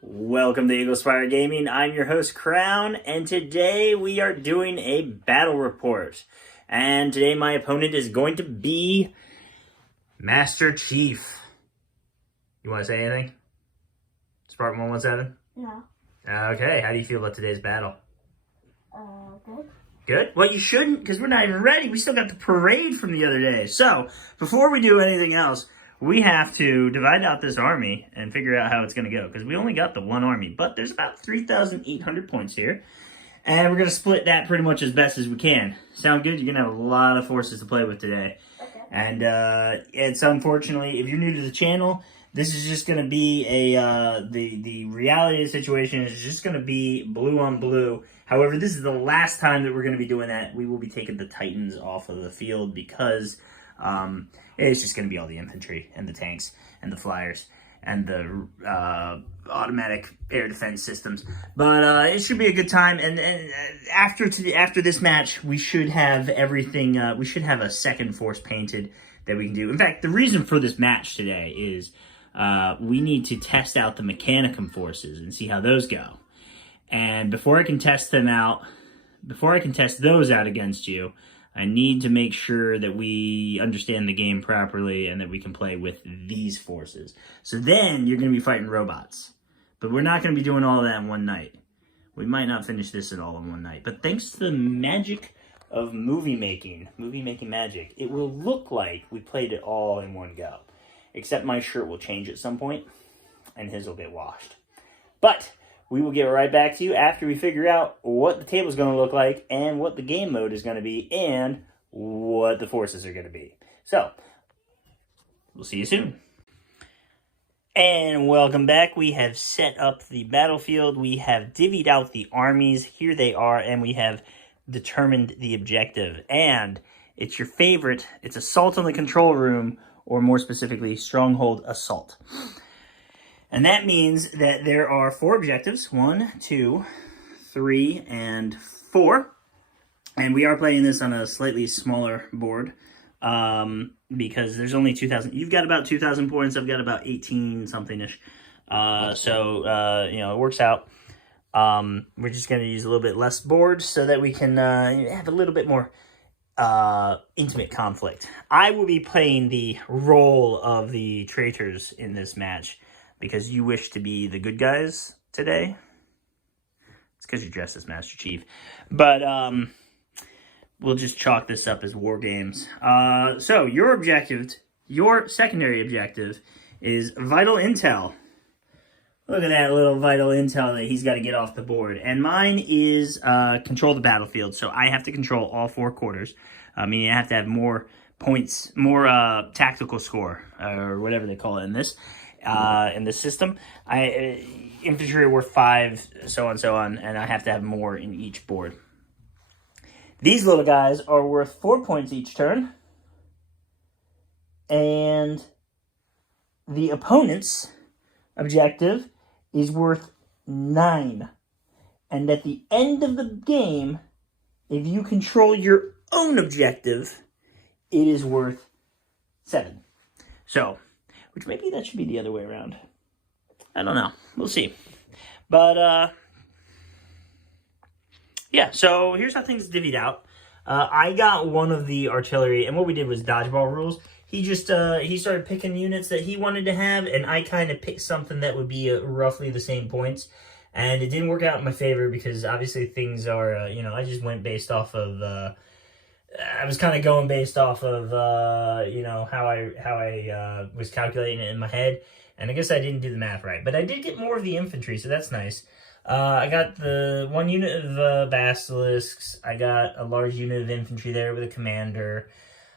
Welcome to Eagle Spire Gaming. I'm your host, Crown, and today we are doing a battle report. And today my opponent is going to be Master Chief. You want to say anything? Spartan 117? No. Okay, how do you feel about today's battle? Good. Good? Well, you shouldn't, because we're not even ready. We still got the parade from the other day. So, before we do anything else, we have to divide out this army and figure out how it's going to go. Because we only got the one army. But there's about 3,800 points here. And we're going to split that pretty much as best as we can. Sound good? You're going to have a lot of forces to play with today. Okay. And it's unfortunately, if you're new to the channel, this is just going to be a, the reality of the situation is just going to be blue on blue. However, this is the last time that we're going to be doing that. We will be taking the Titans off of the field because it's just going to be all the infantry and the tanks and the flyers and the automatic air defense systems. But it should be a good time. And after this match, we should have everything. We should have a second force painted that we can do. In fact, the reason for this match today is we need to test out the Mechanicum forces and see how those go. And before I can test them out, before I can test those out against you, I need to make sure that we understand the game properly and that we can play with these forces. So then you're going to be fighting robots. But we're not going to be doing all of that in one night. We might not finish this at all in one night. But thanks to the magic of movie making magic, it will look like we played it all in one go. Except my shirt will change at some point, and his will get washed. But we will get right back to you after we figure out what the table is going to look like and what the game mode is going to be and what the forces are going to be. So, we'll see you soon. And welcome back. We have set up the battlefield. We have divvied out the armies. Here they are, and we have determined the objective. And it's your favorite. It's Assault on the Control Room, or more specifically, Stronghold Assault. And that means that there are 4 objectives. 1, 2, 3, and 4. And we are playing this on a slightly smaller board. Because there's only 2,000. You've got about 2,000 points. I've got about 18-something-ish. It works out. We're just going to use a little bit less board so that we can have a little bit more intimate conflict. I will be playing the role of the traitors in this match. Because you wish to be the good guys today. It's because you're dressed as Master Chief. But we'll just chalk this up as war games. So your objective, your secondary objective, is vital intel. Look at that little vital intel that he's got to get off the board. And mine is control the battlefield. So I have to control all 4 quarters. Meaning I have to have more points, more tactical score, or whatever they call it in this system. Infantry are worth 5, so on, and I have to have more in each board. These little guys are worth 4 points each turn, and the opponent's objective is worth 9. And at the end of the game, if you control your own objective, it is worth 7. So, which maybe that should be the other way around. I don't know. We'll see. But, yeah, so here's how things divvied out. I got one of the artillery, and what we did was dodgeball rules. He just, he started picking units that he wanted to have, and I kind of picked something that would be roughly the same points. And it didn't work out in my favor because obviously things are, I just went based off of, I was kind of going based off of, how I was calculating it in my head. And I guess I didn't do the math right. But I did get more of the infantry, so that's nice. I got the 1 unit of basilisks. I got a large unit of infantry there with a commander.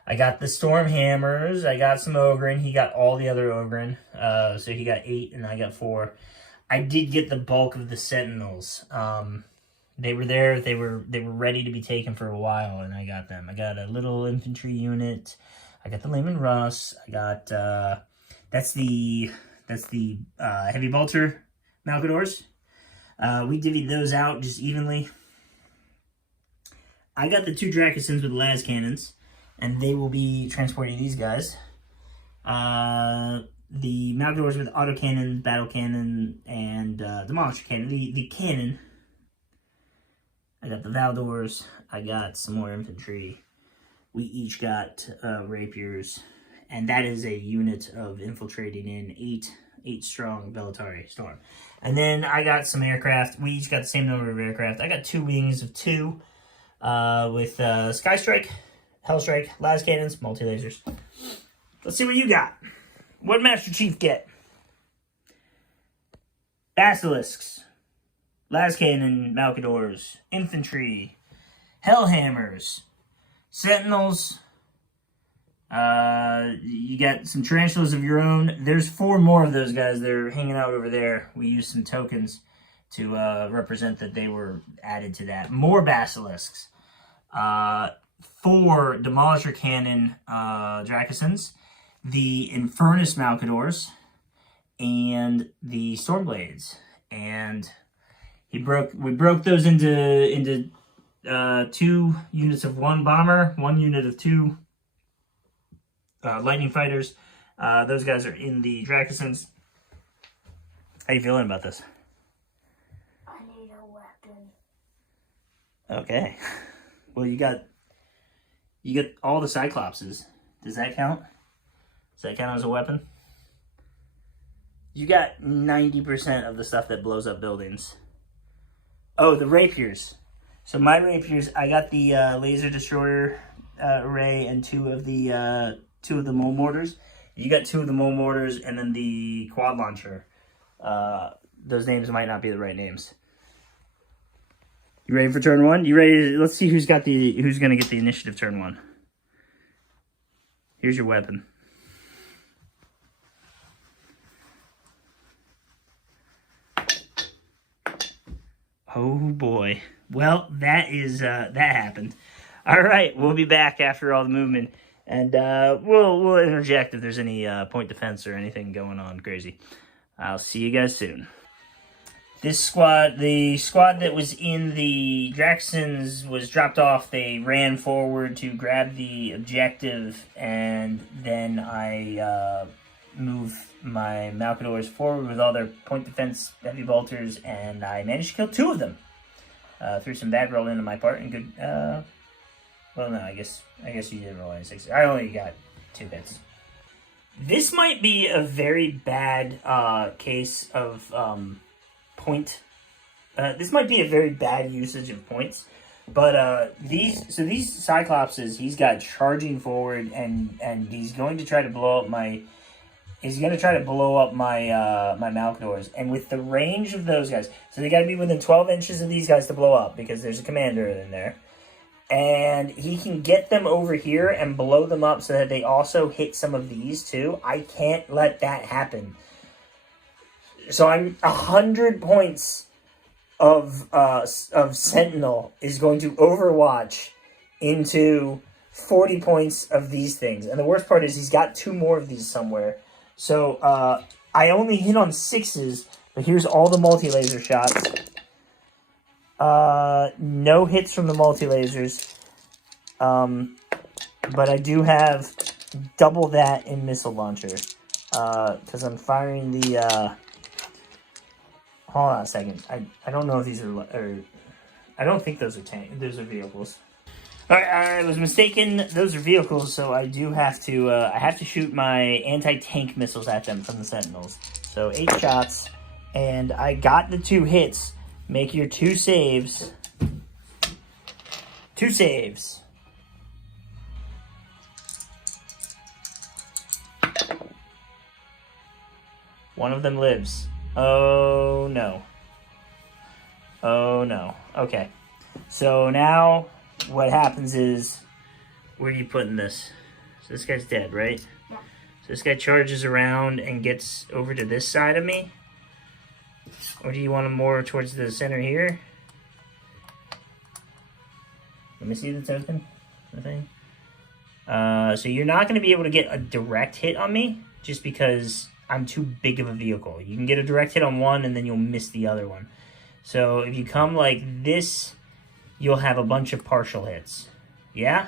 I got the storm hammers. I got some ogren. He got all the other ogren. So he got 8 and I got 4. I did get the bulk of the sentinels. They were there. They were ready to be taken for a while, and I got them. I got a little infantry unit. I got the Lehman Russ. I got that's the heavy bolter Malcadors. We divvied those out just evenly. I got the 2 Dracusins with las cannons, and they will be transporting these guys. The Malcadors with autocannon, battle cannon, and demolisher cannon, the cannon. I got the Valdors. I got some more infantry. We each got rapiers, and that is a unit of infiltrating in eight strong Bellatori Storm. And then I got some aircraft. We each got the same number of aircraft. I got 2 wings of 2 with Sky Strike, Hell Strike, las cannons, multi-lasers. Let's see what you got. What did Master Chief get? Basilisks, las cannon, Malcadors, infantry, Hellhammers, Sentinels. You got some tarantulas of your own. There's 4 more of those guys. They're hanging out over there. We used some tokens to represent that they were added to that. More basilisks. 4 demolisher cannon Dracosans, the Infernus Malcadors, and the Stormblades. And we broke those into 2 units of 1 bomber, 1 unit of 2 lightning fighters. Those guys are in the Dracosans. How you feeling about this? I need a weapon. Okay. Well, you got all the Cyclopses. Does that count? Does that count as a weapon? You got 90% of the stuff that blows up buildings. Oh, the rapiers. So my rapiers, I got the laser destroyer array and 2 of the mole mortars. You got 2 of the mole mortars and then the quad launcher. Those names might not be the right names. You ready for turn 1? You ready? Let's see who's gonna get the initiative turn 1. Here's your weapon. Oh boy. Well, that happened. All right, we'll be back after all the movement, and we'll interject if there's any point defense or anything going on crazy. I'll see you guys soon. This squad, the squad that was in the Dracosans, was dropped off. They ran forward to grab the objective, and then I moved my Malcadors forward with all their point defense heavy bolters, and I managed to kill 2 of them. Threw some bad rolling on my part, and good. Well, no, I guess you did roll any 6. I only got 2 hits. This might be a very bad case of point. This might be a very bad usage of points, but these Cyclopses, he's got charging forward, and he's going to try to blow up my. He's going to try to blow up my my Malcadors. And with the range of those guys, so they got to be within 12 inches of these guys to blow up, because there's a commander in there. And he can get them over here and blow them up so that they also hit some of these too. I can't let that happen. So I'm 100 points of Sentinel is going to overwatch into 40 points of these things. And the worst part is he's got 2 more of these somewhere. So I only hit on 6s, but here's all the multi-laser shots. No hits from the multi-lasers. But I do have double that in missile launcher. Because I'm firing the... hold on a second. I don't know if these are... I don't think those are those are vehicles. Alright, I was mistaken. Those are vehicles, so I do have to... I have to shoot my anti-tank missiles at them from the Sentinels. So 8 shots. And I got the 2 hits. Make your 2 saves. 2 saves. One of them lives. Oh no. Oh no. Okay. So now what happens is, where are you putting this? So this guy's dead, right? Yeah. So this guy charges around and gets over to this side of me? Or do you want him more towards the center here? Let me see the token. The thing. So you're not going to be able to get a direct hit on me, just because I'm too big of a vehicle. You can get a direct hit on one, and then you'll miss the other one. So if you come like this, you'll have a bunch of partial hits. Yeah?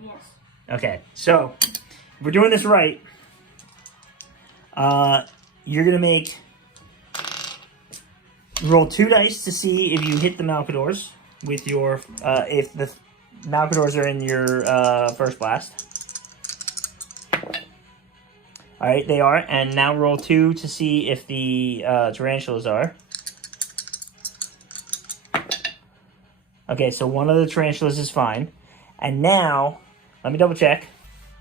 Yes. Okay, so if we're doing this right, you're going to make Roll 2 dice to see if you hit the Malcadors with your, if the Malcadors are in your first blast. Alright, they are. And now roll 2 to see if the tarantulas are. Okay, so one of the tarantulas is fine. And now, let me double check.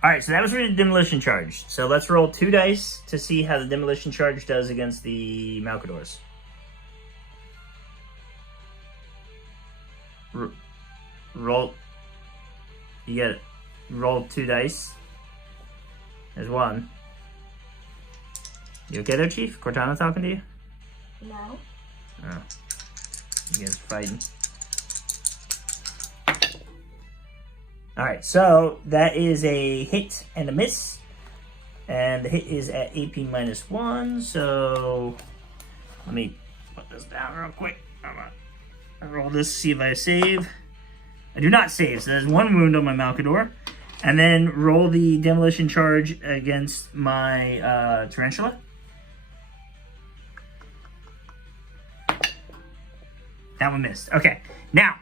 Alright, so that was for the demolition charge. So let's roll 2 dice to see how the demolition charge does against the Malcadors. Roll. You get it. Roll 2 dice. There's 1. You okay there, Chief? Cortana talking to you? No. Oh. You guys fighting. Alright, so that is a hit and a miss. And the hit is at AP -1, so let me put this down real quick. I roll this to see if I save. I do not save, so there's 1 wound on my Malcador. And then roll the demolition charge against my tarantula. That one missed. Okay, now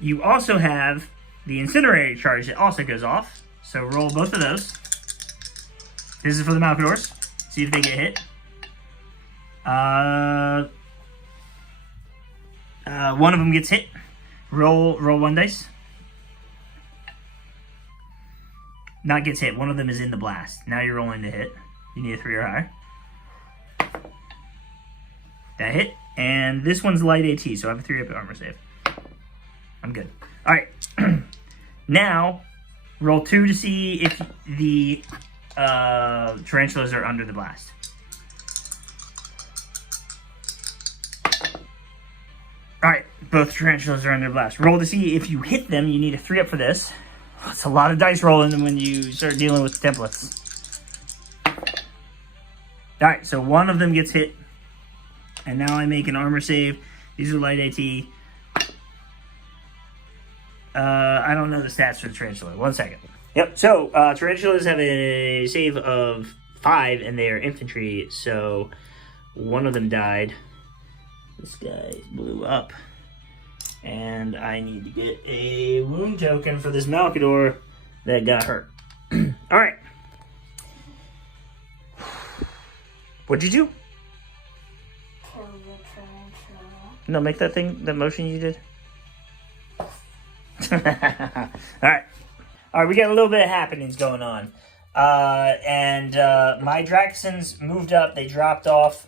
you also have the incendiary charge that also goes off. So roll both of those. This is for the Malcadors. See if they get hit. One of them gets hit. Roll 1 dice. Not gets hit. One of them is in the blast. Now you're rolling to hit. You need a 3 or higher. That hit. And this one's light AT, so I have a 3 up armor save. I'm good. All right. Now, roll 2 to see if the tarantulas are under the blast. All right, both tarantulas are under blast. Roll to see if you hit them. You need a 3 up for this. It's a lot of dice rolling when you start dealing with templates. All right, so one of them gets hit. And now I make an armor save. These are light AT. I don't know the stats for the tarantula. 1 second. Yep, so tarantulas have a save of 5, and they are infantry, so one of them died. This guy blew up. And I need to get a wound token for this Malcador that got hurt. Alright. What'd you do? Kill the tarantula. No, make that thing, that motion you did. Alright. Alright, we got a little bit of happenings going on. My Draxons moved up. They dropped off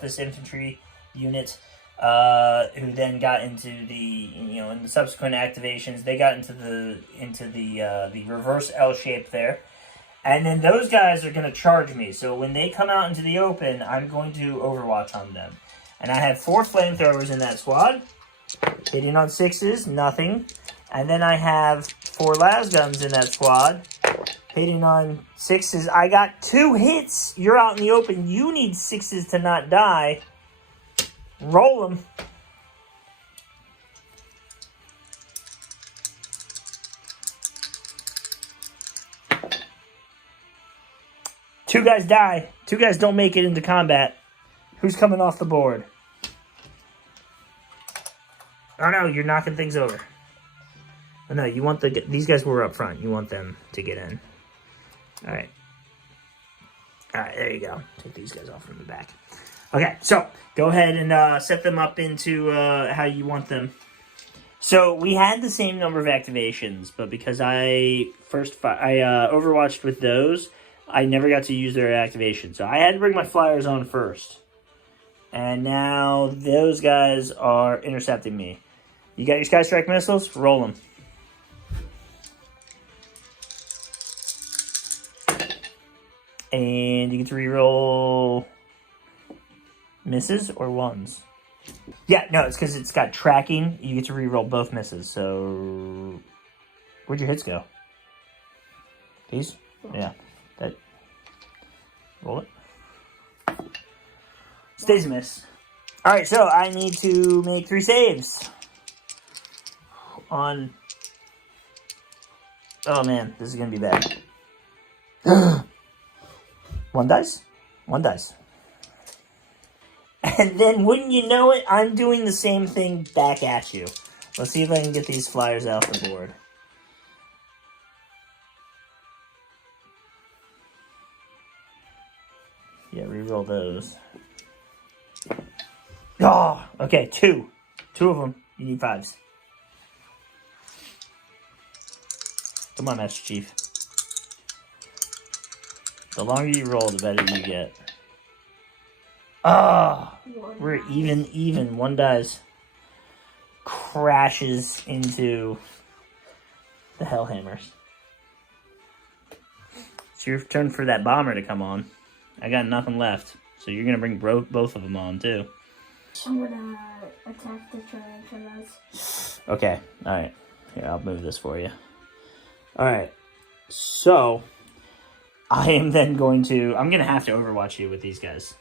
this infantry unit, who then got into the, in the subsequent activations, they got into the reverse L shape there. And then those guys are going to charge me. So when they come out into the open, I'm going to overwatch on them. And I have 4 flamethrowers in that squad. Hitting on 6s, nothing. And then I have 4 lasguns in that squad. Hitting on 6s. I got 2 hits. You're out in the open. You need 6s to not die. Roll them. Two guys die. 2 guys don't make it into combat. Who's coming off the board? Oh no, you're knocking things over. Oh no, you want these guys were up front. You want them to get in. Alright. Alright, there you go. Take these guys off from the back. Okay, so go ahead and set them up into how you want them. So we had the same number of activations, but because I overwatched with those, I never got to use their activation. So I had to bring my flyers on first. And now those guys are intercepting me. You got your Sky Strike missiles? Roll them. And you get to reroll misses or ones. Yeah, no, it's because it's got tracking. You get to reroll both misses. So where'd your hits go? These? Yeah. That. Roll it. Stays a miss. Alright, so I need to make 3 saves. On. Oh man, this is gonna be bad. 1 dice? 1 dice. And then, wouldn't you know it, I'm doing the same thing back at you. Let's see if I can get these flyers off the board. Yeah, reroll those. Oh, okay, two. Two of them. You need 5s. Come on, Master Chief. The longer you roll, the better you get. Ah, we're even. One dies. Crashes into the Hellhammers. It's your turn for that bomber to come on. I got nothing left, so you're gonna bring both of them on too. I'm gonna attack the tarantulas. Okay, alright. Here, I'll move this for you. Alright, so I am then going to... I'm going to have to overwatch you with these guys.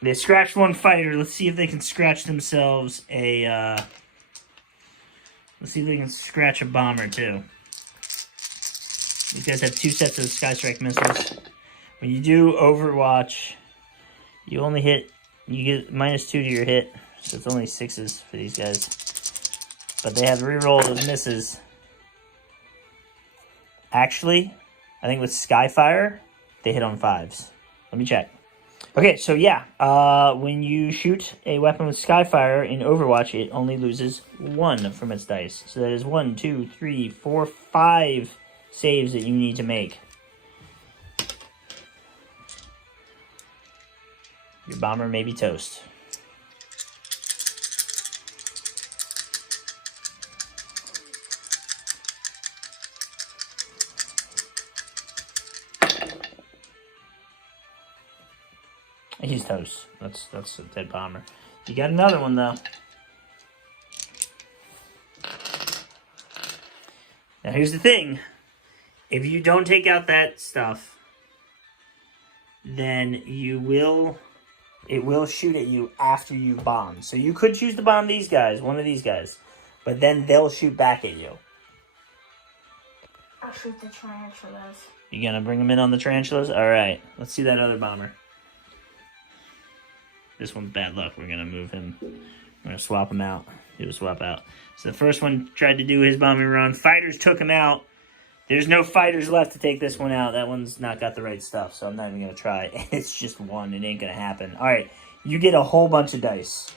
They scratched one fighter. Let's see if they can scratch themselves a... Let's see if they can scratch a bomber, too. These guys have 2 sets of Sky Strike missiles. When you do overwatch, you only hit... You get -2 to your hit. So it's only 6s for these guys. But they have reroll those misses. Actually... I think with Skyfire, they hit on 5s. Let me check. Okay, so yeah, when you shoot a weapon with Skyfire in Overwatch, it only loses 1 from its dice. So that is 1, 2, 3, 4, 5 saves that you need to make. Your bomber may be toast. He's toast. That's a dead bomber. You got another one though. Now here's the thing. If you don't take out that stuff, then it will shoot at you after you bomb. So you could choose to bomb these guys, one of these guys, but then they'll shoot back at you. I'll shoot the tarantulas. You gonna bring them in on the tarantulas? Alright, let's see that other bomber. This one's bad luck. We're going to move him. We're going to swap him out. Do a swap out. So the first one tried to do his bombing run. Fighters took him out. There's no fighters left to take this one out. That one's not got the right stuff, so I'm not even going to try. It's just 1. It ain't going to happen. All right. You get a whole bunch of dice.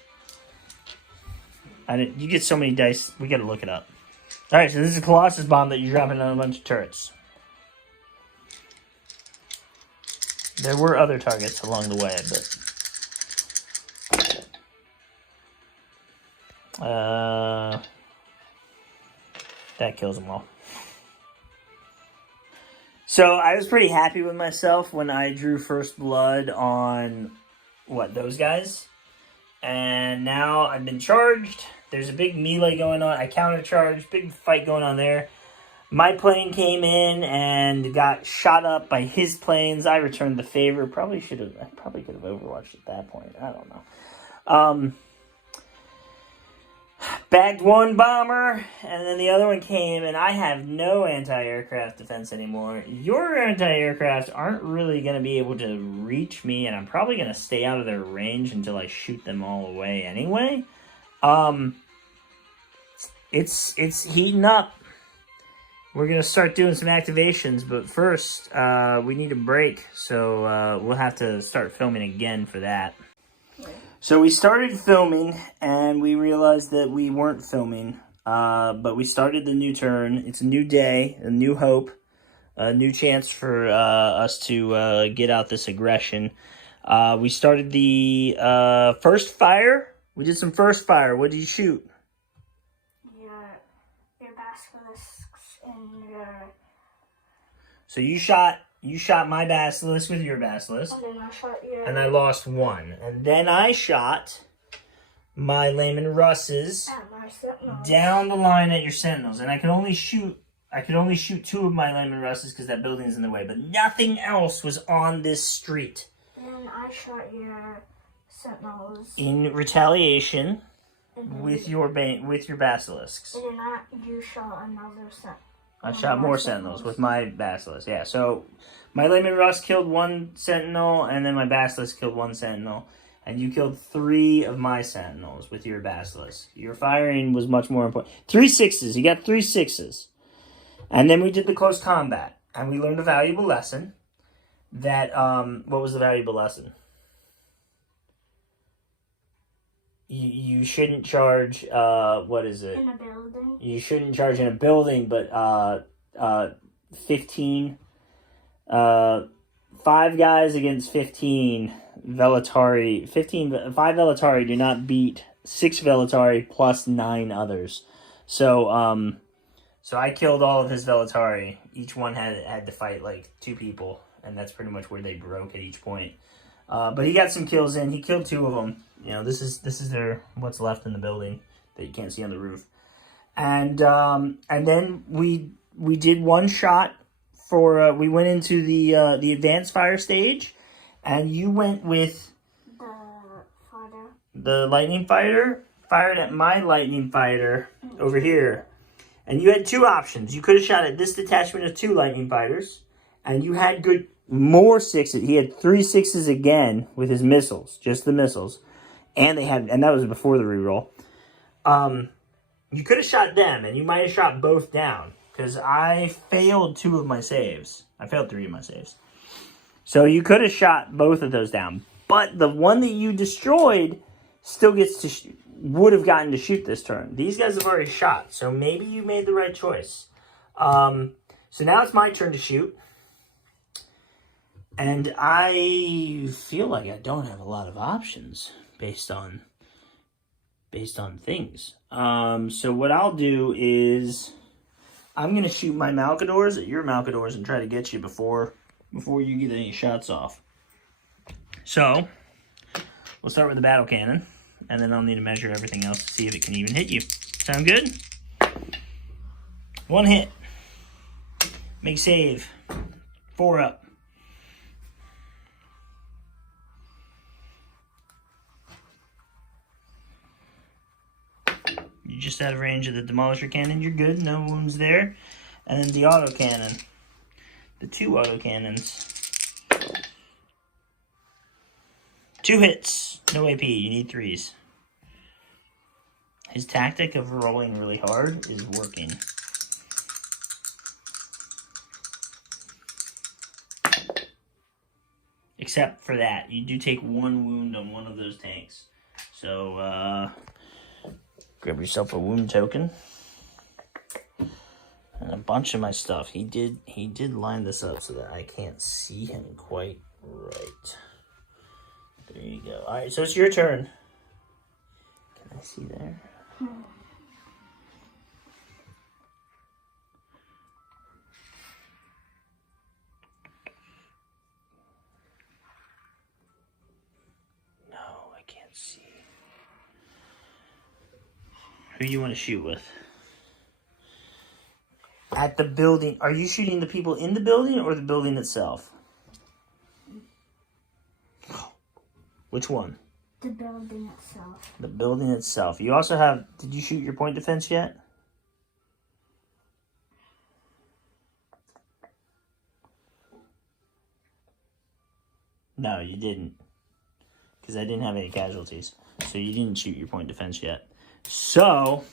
You get so many dice. We got to look it up. All right, so this is a Colossus bomb that you're dropping on a bunch of turrets. There were other targets along the way, but... that kills them all. So I was pretty happy with myself when I drew first blood on those guys. And now I've been charged. There's a big melee going on. I countercharged, big fight going on there. My plane came in and got shot up by his planes. I returned the favor. I probably could have overwatched at that point. I don't know. Bagged one bomber, and then the other one came, and I have no anti-aircraft defense anymore. Your anti-aircraft aren't really going to be able to reach me, and I'm probably going to stay out of their range until I shoot them all away anyway. It's heating up. We're going to start doing some activations, but first, we need a break, so we'll have to start filming again for that. So we started filming, and we realized that we weren't filming, but we started the new turn. It's a new day, a new hope, a new chance for us to get out this aggression. We started the first fire. We did some first fire. What did you shoot? Your basilisks and your... So you shot my basilisk with your basilisk. And then I shot your... And I lost 1. And then I shot my Layman Russes down the line at your sentinels. And I could only shoot 2 of my Layman Russes because that building's in the way. But nothing else was on this street. And I shot your sentinels. In retaliation with your basilisks. And then you shot another sentinel. I shot more sentinels with my basilisk. Yeah, so my Layman Russ killed 1 sentinel, and then my basilisk killed 1 sentinel. And you killed 3 of my sentinels with your basilisk. Your firing was much more important. 3 6s. You got 3 6s. And then we did the close combat. And we learned a valuable lesson. That, what was the valuable lesson? You shouldn't charge, what is it? In a building. You shouldn't charge in a building, but 15, 5 guys against 15 Velatari. 5 Velatari do not beat 6 Velatari plus 9 others. So, so I killed all of his Velatari. Each one had to fight like 2 people, and that's pretty much where they broke at each point. But he got some kills in. He killed 2 of them. You know, this is their what's left in the building that you can't see on the roof. And then we did one shot for we went into the advanced fire stage, and you went with the lightning fighter, fired at my lightning fighter over here. And you had 2 options. You could have shot at this detachment of 2 lightning fighters, and you had more 6s. He had 3 6s again with his missiles, just the missiles. And that was before the reroll. You could have shot them, and you might have shot both down, because I failed 2 of my saves. I failed 3 of my saves. So you could have shot both of those down. But the one that you destroyed still would have gotten to shoot this turn. These guys have already shot, so maybe you made the right choice. So now it's my turn to shoot. And I feel like I don't have a lot of options based on things. So what I'll do is I'm going to shoot my Malcadors at your Malcadors and try to get you before you get any shots off. So we'll start with the battle cannon, and then I'll need to measure everything else to see if it can even hit you. Sound good? 1 hit. Make save. 4 up. You just out of range of the demolisher cannon. You're good. No wounds there. And then the auto cannon. The 2 auto cannons. 2 hits. No AP. You need 3s. His tactic of rolling really hard is working. Except for that. You do take 1 wound on one of those tanks. So, grab yourself a wound token. And a bunch of my stuff. He did line this up so that I can't see him quite right. There you go. Alright, so it's your turn. Can I see there? No, I can't see. Who do you want to shoot with? At the building. Are you shooting the people in the building or the building itself? Which one? The building itself. The building itself. You also have... Did you shoot your point defense yet? No, you didn't. Because I didn't have any casualties. So you didn't shoot your point defense yet. So,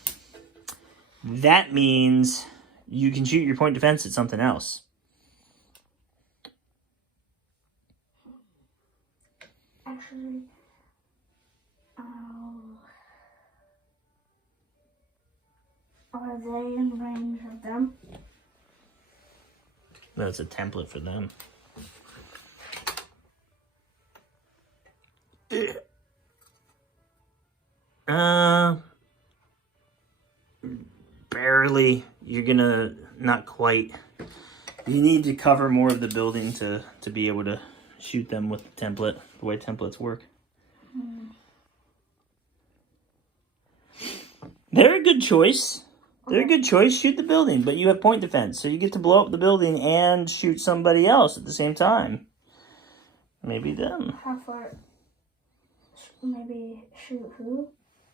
that means you can shoot your point defense at something else. Actually, are they in range of them? That's a template for them. Barely. You're gonna not quite. You need to cover more of the building to be able to shoot them with the template, the way templates work. They're a good choice. They're a good choice. Shoot the building, but you have point defense, so you get to blow up the building and shoot somebody else at the same time. Maybe them. How far? Maybe shoot who?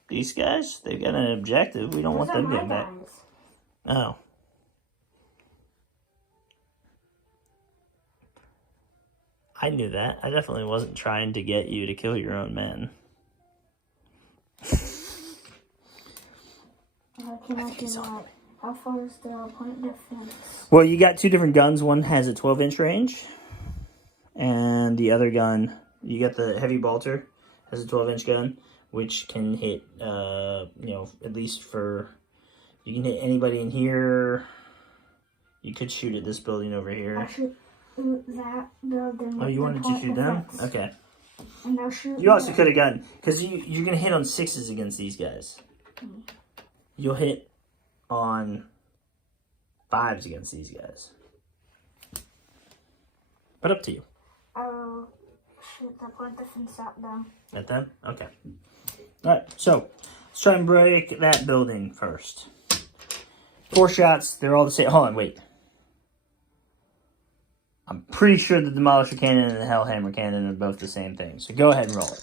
These guys, they've got an objective. We don't want them getting back. I knew that. I definitely wasn't trying to get you to kill your own men. How far is the point difference? Well, you got two different guns. One has a 12-inch range, and the other gun, you got the heavy bolter, has a 12-inch gun, which can hit, at least for, you can hit anybody in here. You could shoot at this building over here. I'll shoot that building. Oh, you wanted to shoot them? Okay. And I'll shoot. You also could have gotten, because you're going to hit on 6s against these guys. You'll hit on 5s against these guys. But up to you. I'll shoot the point defense at them. At them? Okay. Alright, so let's try and break that building first. 4 shots, they're all the same. Hold on, wait. I'm pretty sure the Demolisher Cannon and the Hellhammer Cannon are both the same thing. So go ahead and roll it.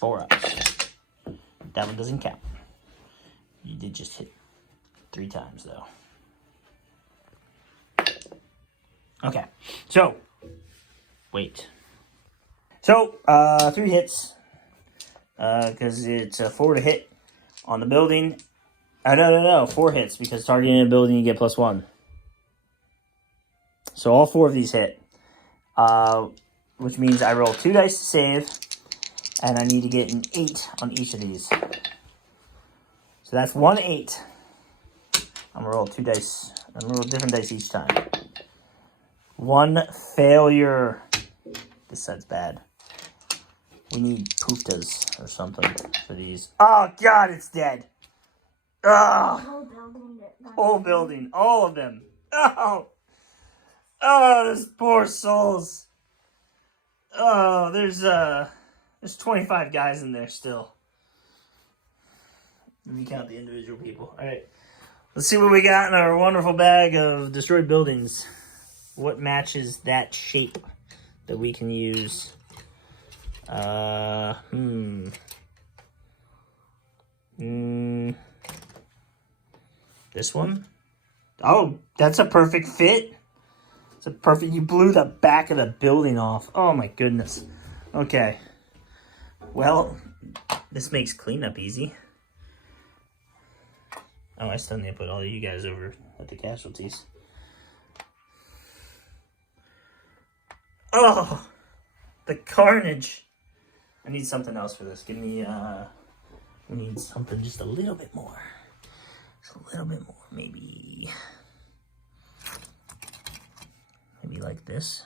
Four ups. That one doesn't count. You did just hit 3 times, though. Okay, so, wait. So, 3 hits, because it's a 4 to hit on the building. No, 4 hits, because targeting a building, you get +1. So all 4 of these hit, which means I roll 2 dice to save, and I need to get an 8 on each of these. So that's 1 8. I'm going to roll 2 dice. I'm going to roll different dice each time. 1 failure. This side's bad. We need pooftas or something for these. Oh, God, it's dead. Oh, whole building. All of them. Oh, those poor souls. Oh, there's 25 guys in there still. Let me count the individual people. All right. Let's see what we got in our wonderful bag of destroyed buildings. What matches that shape that we can use? This one? Oh, that's a perfect fit. It's a perfect, you blew the back of the building off. Oh my goodness. Okay. Well, this makes cleanup easy. Oh, I still need to put all of you guys over at the casualties. Oh, the carnage. I need something else for this. Give me, we need something just a little bit more. Just a little bit more, maybe like this.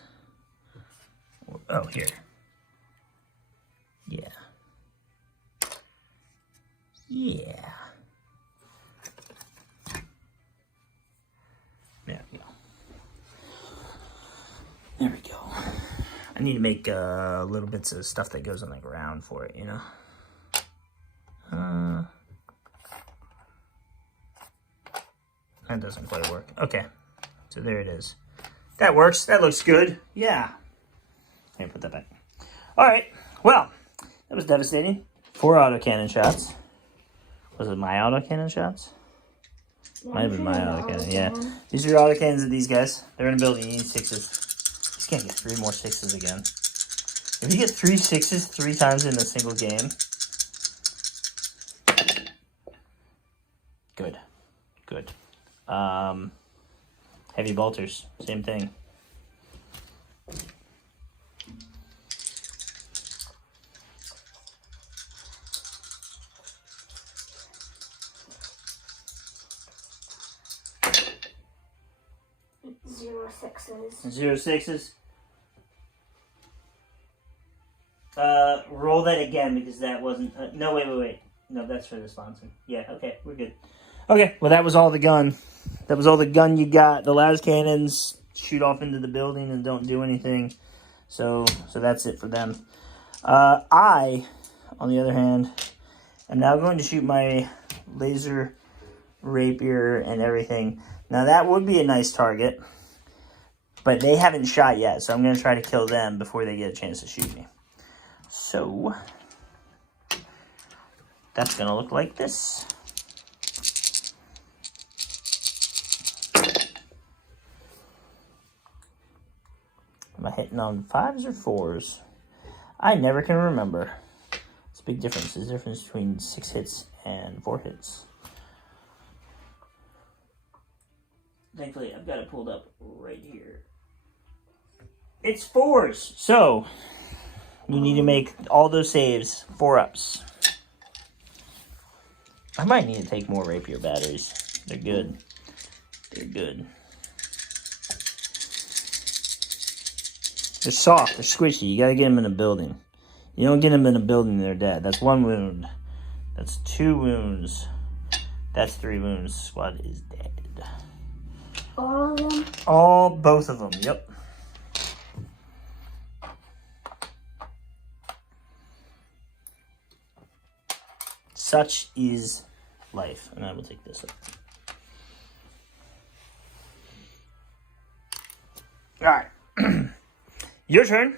Oh, here. Yeah. Yeah. There we go. There we go. I need to make little bits of stuff that goes on the ground for it, you know? That doesn't quite work. Okay. So there it is. That works. That looks good. Yeah. Let me put that back. All right. Well, that was devastating. 4 autocannon shots. Was it my autocannon shots? Yeah, Might have been my autocannon, yeah. These are your autocannons of these guys. They're in a building. You need 6s. You can't get 3 more 6s again. If you get 3 6s 3 times in a single game. Good. Good. Heavy bolters. Same thing. Zero 6s. 0 6s. Roll that again because that wasn't. No, wait. No, that's for the sponsor. Yeah, okay, we're good. Okay, well, that was all the gun. That was all the gun you got. The las cannons shoot off into the building and don't do anything. So that's it for them. I, on the other hand, am now going to shoot my laser rapier and everything. Now, that would be a nice target, but they haven't shot yet, so I'm going to try to kill them before they get a chance to shoot me. So, that's going to look like this. Am I hitting on 5s or 4s? I never can remember. It's a big difference. There's a difference between 6 hits and 4 hits. Thankfully, I've got it pulled up right here. It's 4s. So, you need to make all those saves 4-ups. I might need to take more rapier batteries. They're good. They're good. They're soft. They're squishy. You gotta get them in a building. You don't get them in a building, they're dead. That's 1 wound. That's 2 wounds. That's 3 wounds. Squad is dead. All of them? Both of them. Yep. Such is life. And I will take this up. All right. Your turn.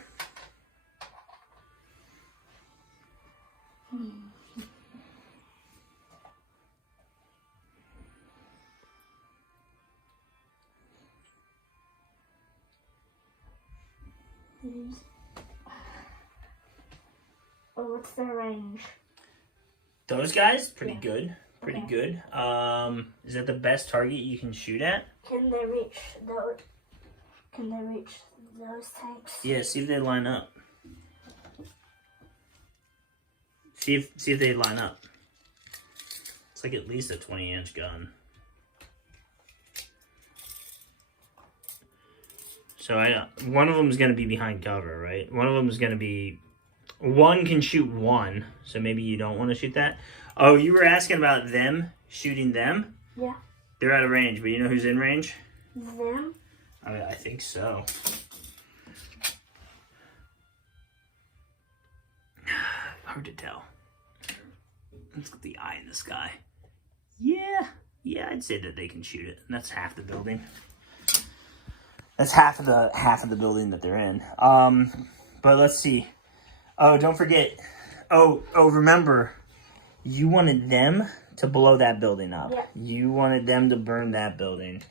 Oh, what's their range? Those guys, pretty good. Pretty Okay. good. Is that the best target you can shoot at? Can they reach those? Can they reach those tanks? Yeah, see if they line up. See if they line up. It's like at least a 20-inch gun. So one of them is going to be behind cover, right? One of them is going to be... One can shoot 1, so maybe you don't want to shoot that. Oh, you were asking about them, shooting them? Yeah. They're out of range, but you know who's in range? Them? I think so. Hard to tell. Let's look at the eye in the sky. Yeah, I'd say that they can shoot it. And that's half the building. That's half of the building that they're in. But let's see. Oh, don't forget. Oh, remember, you wanted them to blow that building up. Yeah. You wanted them to burn that building.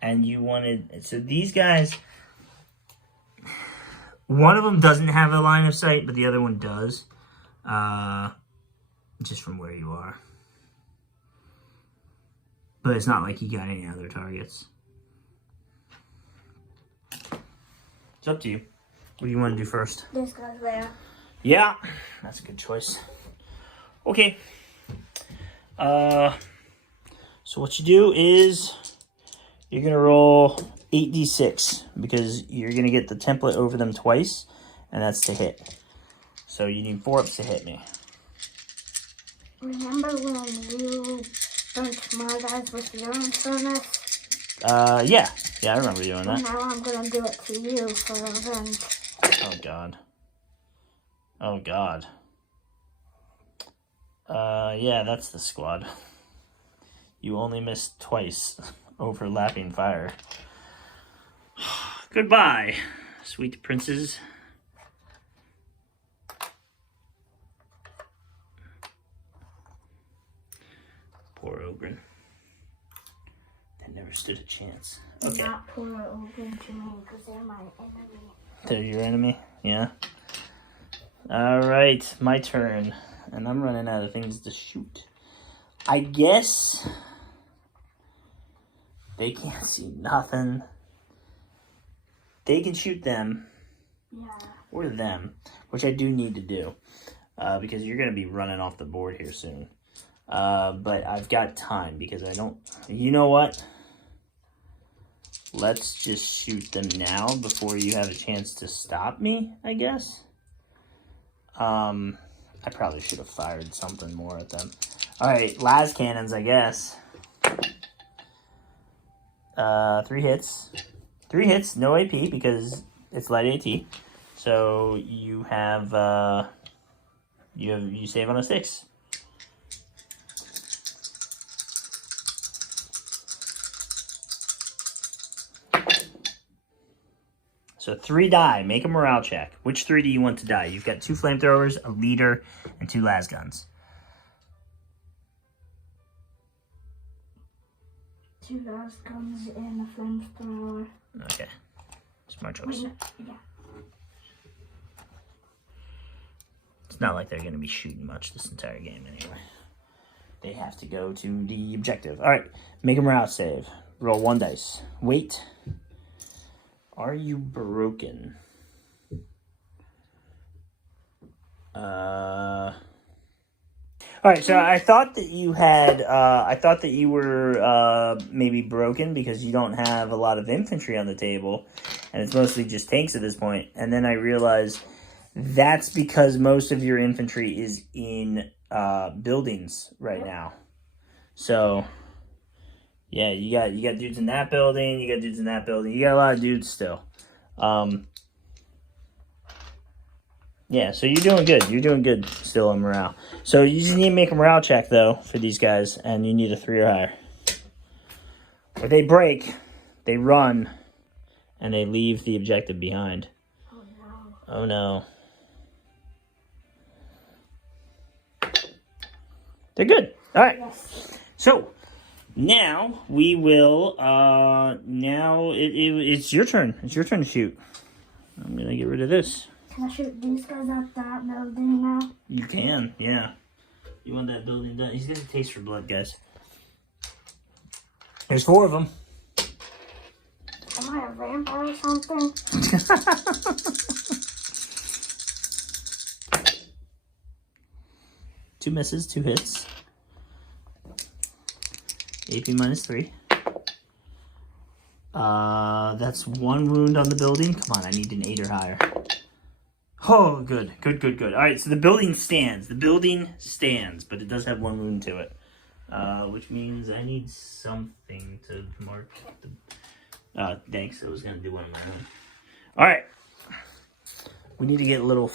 And you wanted... So these guys... One of them doesn't have a line of sight, but the other one does. Just from where you are. But it's not like you got any other targets. It's up to you. What do you want to do first? This guy's there. Yeah, that's a good choice. Okay. So what you do is you're going to roll 8d6 because you're going to get the template over them twice, and that's to hit. So you need 4-ups to hit me. Remember when you burnt my guys with your own furnace? Yeah, I remember doing Well, that. now I'm gonna do it to you for revenge. Oh, God. Oh, God. Yeah, that's the squad. You only missed twice. Overlapping fire. Goodbye, sweet princes. Poor Ogren. That never stood a chance. Okay. Not poor Ogun to me, because they're my enemy. They're your enemy? Yeah. Alright, my turn. And I'm running out of things to shoot. I guess they can't see nothing. They can shoot them. Yeah. Or them. Which I do need to do. Because you're going to be running off the board here soon. But I've got time because I don't... You know what? Let's just shoot them now before you have a chance to stop me, I guess. I probably should have fired something more at them. Alright, las cannons, I guess. 3 hits. 3 hits, no AP because it's light AT. So you have, you save on a 6. So 3 die. Make a morale check. Which 3 do you want to die? You've got 2 flamethrowers, a leader, and 2 las guns. 2 las guns and a flamethrower. Okay. Smart choice. Yeah. not like they're going to be shooting much this entire game anyway. They have to go to the objective. All right, make a morale save. Roll 1 dice. Wait. Are you broken? All right, so I thought that you had, I thought that you were maybe broken because you don't have a lot of infantry on the table, and it's mostly just tanks at this point. And then I realized that's because most of your infantry is in buildings right now. So, yeah, you got dudes in that building, you got dudes in that building, you got a lot of dudes still. Yeah, so you're doing good. You're doing good still on morale. So you just need to make a morale check, though, for these guys, and you need a 3 or higher. Or they break, they run, and they leave the objective behind. Oh, no. Oh, no. They're good. All right. Yes. So now we will, it's your turn. It's your turn to shoot. I'm going to get rid of this. Can I shoot these guys at that building now? You can, yeah. You want that building done. He's got a taste for blood, guys. There's 4 of them. Am I a vampire or something? Two misses, 2 hits. AP -3. That's 1 wound on the building. Come on, I need an 8 or higher. Oh, good. All right, so the building stands. The building stands, but it does have 1 wound to it. Which means I need something to mark the... thanks, I was going to do one of my own. All right. We need to get little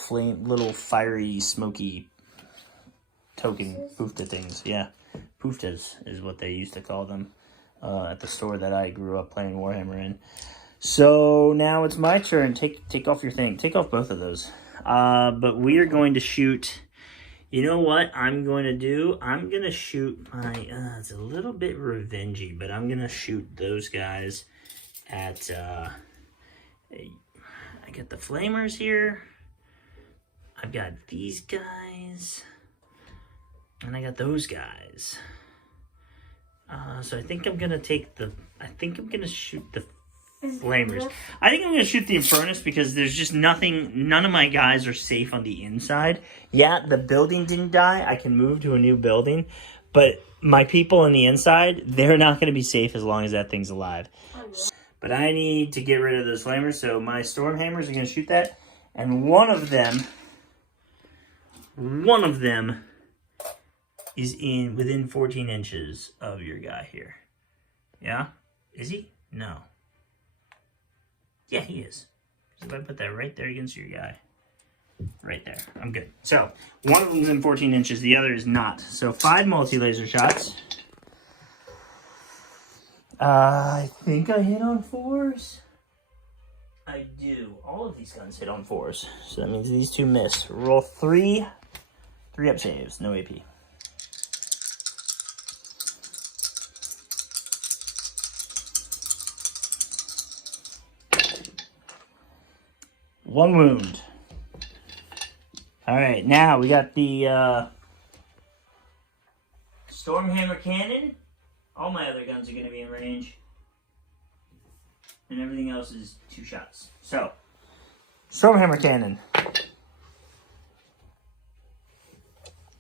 fiery, smoky token poofta things. Yeah, pooftas is what they used to call them at the store that I grew up playing Warhammer in. So now it's my turn. Take off your thing. Take off both of those. But we are going to shoot. You know what I'm going to do? I'm going to shoot my... it's a little bit revengey, but I'm going to shoot those guys at... I got the flamers here. I've got these guys. And I got those guys. So I think I'm going to take the... I think I'm going to shoot the flamers. I think I'm going to shoot the Infernus because there's just nothing... None of my guys are safe on the inside. Yeah, the building didn't die. I can move to a new building. But my people on the inside, they're not going to be safe as long as that thing's alive. But I need to get rid of those flamers, so my Stormhammers are going to shoot that. And one of them is within 14 inches of your guy here. Yeah? Is he? No. Yeah, he is. So if I put that right there against your guy. Right there. I'm good. So, one of them's in 14 inches, the other is not. So, 5 multi-laser shots. I think I hit on 4s. I do. All of these guns hit on 4s. So that means these 2 miss. Roll 3 up saves. No AP. One wound. Alright, now we got the Stormhammer Cannon. All my other guns are going to be in range. And everything else is 2 shots. So, Stormhammer Cannon.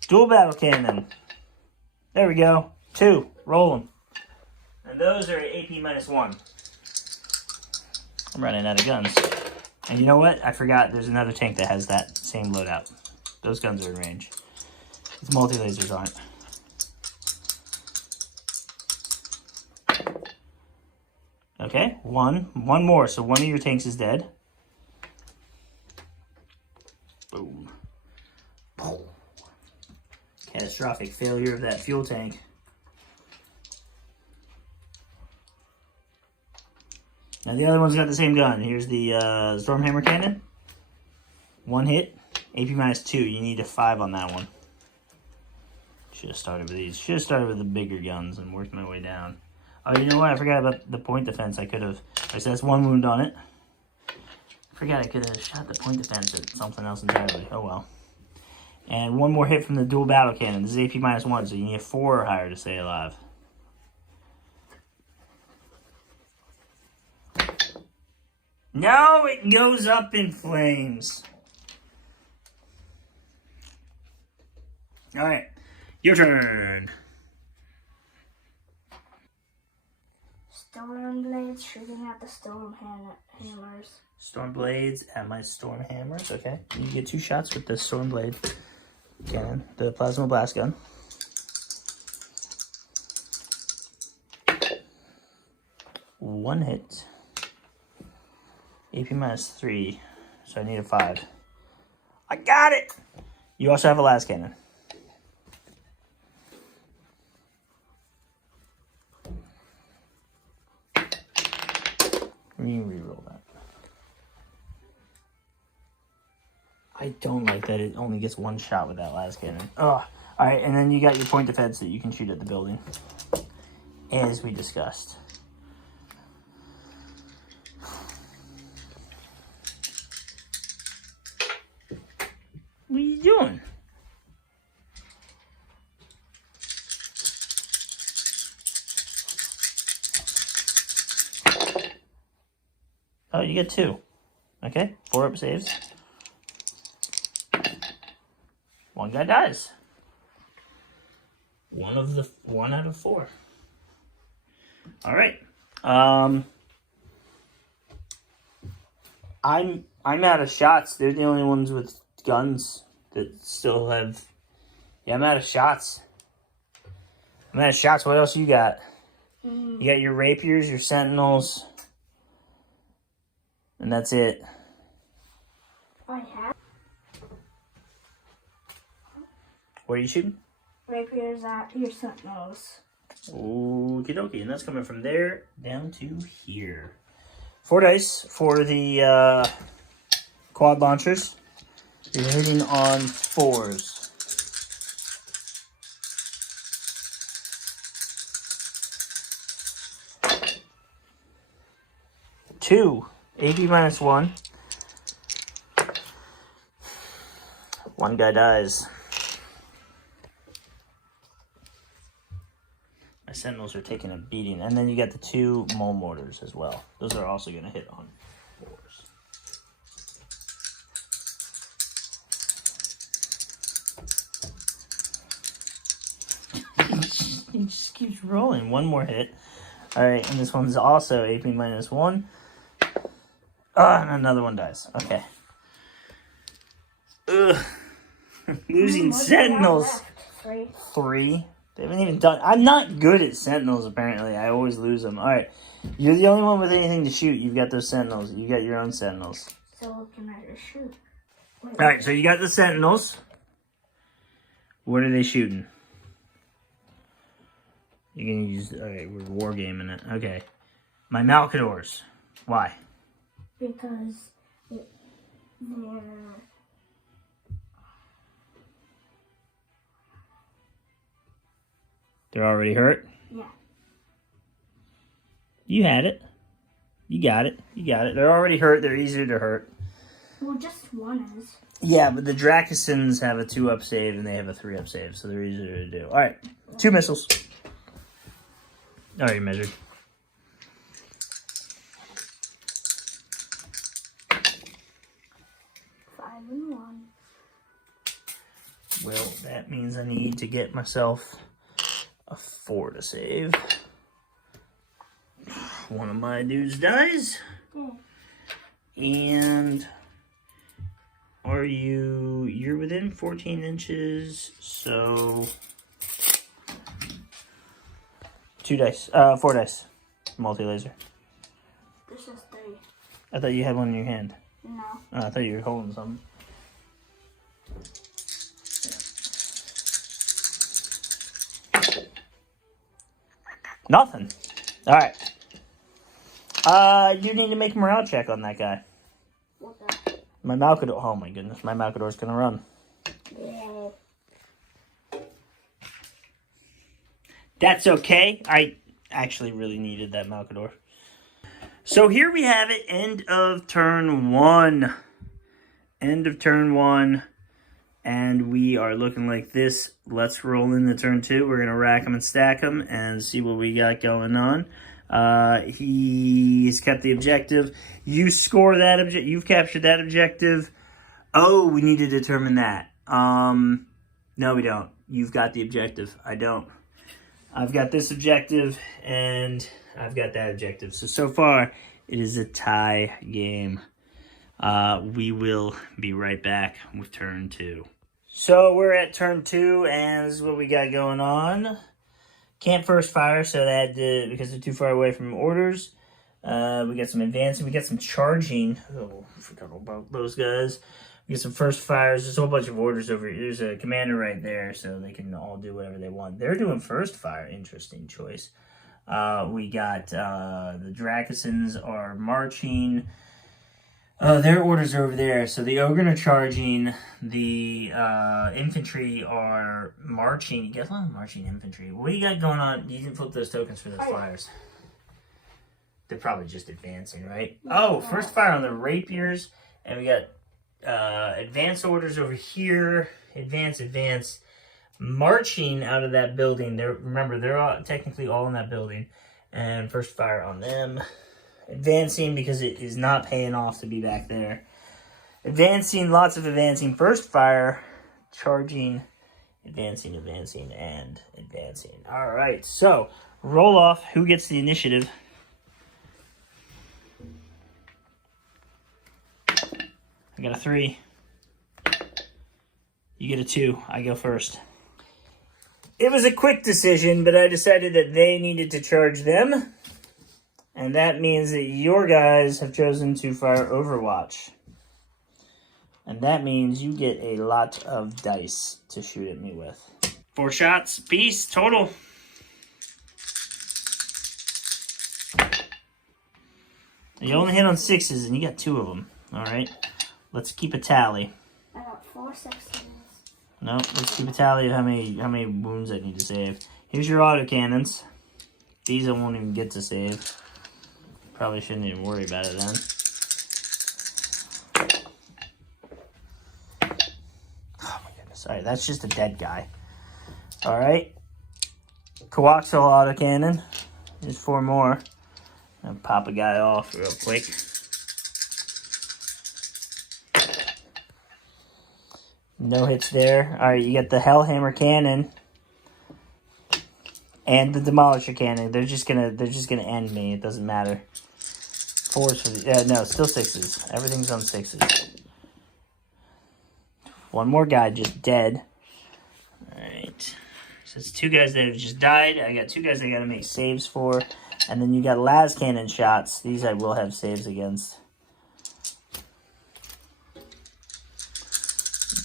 Dual Battle Cannon. There we go. 2. Roll them. And those are AP -1. I'm running out of guns. And you know what? I forgot there's another tank that has that same loadout. Those guns are in range. It's multi-lasers on it. Okay, one more. So one of your tanks is dead. Boom. Boom. Catastrophic failure of that fuel tank. Now the other one's got the same gun. Here's the Stormhammer Cannon. 1 hit, AP -2. You need a 5 on that one. Should have started with these. Should have started with the bigger guns and worked my way down. Oh, you know what? I forgot about the point defense. I could have... So that's 1 wound on it. I forgot I could have shot the point defense at something else entirely. Oh, well. And one more hit from the dual battle cannon. This is AP -1, so you need a 4 or higher to stay alive. No, it goes up in flames. Alright, your turn. Storm blades shooting at the storm hammers. Storm blades at my storm hammers. Okay, you get 2 shots with the storm blade cannon, the plasma blast gun. One hit. AP -3, so I need a 5. I got it! You also have a last cannon. Reroll that. I don't like that it only gets 1 shot with that last cannon. Ugh. Alright, and then you got your point of feds that you can shoot at the building. As we discussed. What are you doing? Oh, you get 2. Okay, 4 up saves. 1 guy dies. 1 out of 4. All right. I'm out of shots. They're the only ones with guns that still have. Yeah, I'm out of shots. I'm out of shots. What else you got? You got your rapiers, your sentinels, and that's it. I have What are you shooting? rapiers at your sentinels. Okie dokie, and that's coming from there down to here. 4 dice for the quad launchers. You're hitting on 4s. Two. AP -1. 1 guy dies. My sentinels are taking a beating. And then you got the 2 mole mortars as well. Those are also going to hit on 4s. He just keeps rolling. 1 more hit. Alright, and this one's also AP -1. And another one dies. Okay. Ugh. Losing sentinels. 3. They haven't even done. I'm not good at sentinels, apparently. I always lose them. Alright. You're the only one with anything to shoot. You've got those sentinels. You got your own sentinels. So what can I just shoot? Alright, so you got the sentinels. What are they shooting? You can use. Alright, we're wargaming it. Okay. My Malcadors. Why? Because they're already hurt? yeah. You had it. You got it. You got it. They're already hurt. They're easier to hurt. Well, just 1 is. Yeah, but the Drakensons have a 2-up save and they have a 3-up save, so they're easier to do. Alright. 2 missiles. Already measured. And 1. Well, that means I need to get myself a 4 to save. One of my dudes dies. Yeah. And you're within 14 inches, so 2 dice, 4 dice, multi-laser. This is 3. I thought you had one in your hand. No. Oh, I thought you were holding something. Nothing. All right. You need to make a morale check on that guy. What the? My Malcador. Oh my goodness, my Malcador's gonna run. Yeah. That's okay. I actually really needed that Malcador. So here we have it. End of turn 1. End of turn 1. And we are looking like this. Let's roll into turn 2. We're going to rack them and stack them and see what we got going on. He's kept the objective. You score that objective. You've captured that objective. Oh, we need to determine that. No, we don't. You've got the objective. I don't. I've got this objective, and I've got that objective. So far, it is a tie game. We will be right back with turn 2. So we're at turn 2, and this is what we got going on. Can't first fire, so that because they're too far away from orders. We got some advancing, we got some charging. Oh, I forgot about those guys. We got some first fires. There's a whole bunch of orders over here. There's a commander right there, so they can all do whatever they want. They're doing first fire. Interesting choice. We got the Dracosans are marching. Their orders are over there. So the Ogren are charging. The infantry are marching. You got a lot of marching infantry. What do you got going on? You didn't flip those tokens for those flyers. They're probably just advancing, right? Oh, first fire on the rapiers. And we got advance orders over here. Advance. Marching out of that building. Remember, they're all, technically all in that building. And first fire on them. Advancing because it is not paying off to be back there. Advancing, lots of advancing. First fire, charging, advancing, and advancing. All right, so roll off. Who gets the initiative? I got a 3. You get a 2. I go first. It was a quick decision, but I decided that they needed to charge them. And that means that your guys have chosen to fire Overwatch. And that means you get a lot of dice to shoot at me with. 4 shots apiece total. You only hit on 6s, and you got 2 of them. All right, let's keep a tally. I got 4 6s. No, let's keep a tally of how many wounds I need to save. Here's your autocannons. These I won't even get to save. Probably shouldn't even worry about it then. Oh my goodness. Alright, that's just a dead guy. Alright. Coaxial autocannon. There's 4 more. I'll pop a guy off real quick. No hits there. Alright, you got the Hellhammer cannon. And the Demolisher cannon. They're just gonna end me. It doesn't matter. 4s for the no, still 6s. Everything's on 6s. 1 more guy just dead. Alright. So it's 2 guys that have just died. I got 2 guys I gotta make saves for. And then you got las cannon shots. These I will have saves against.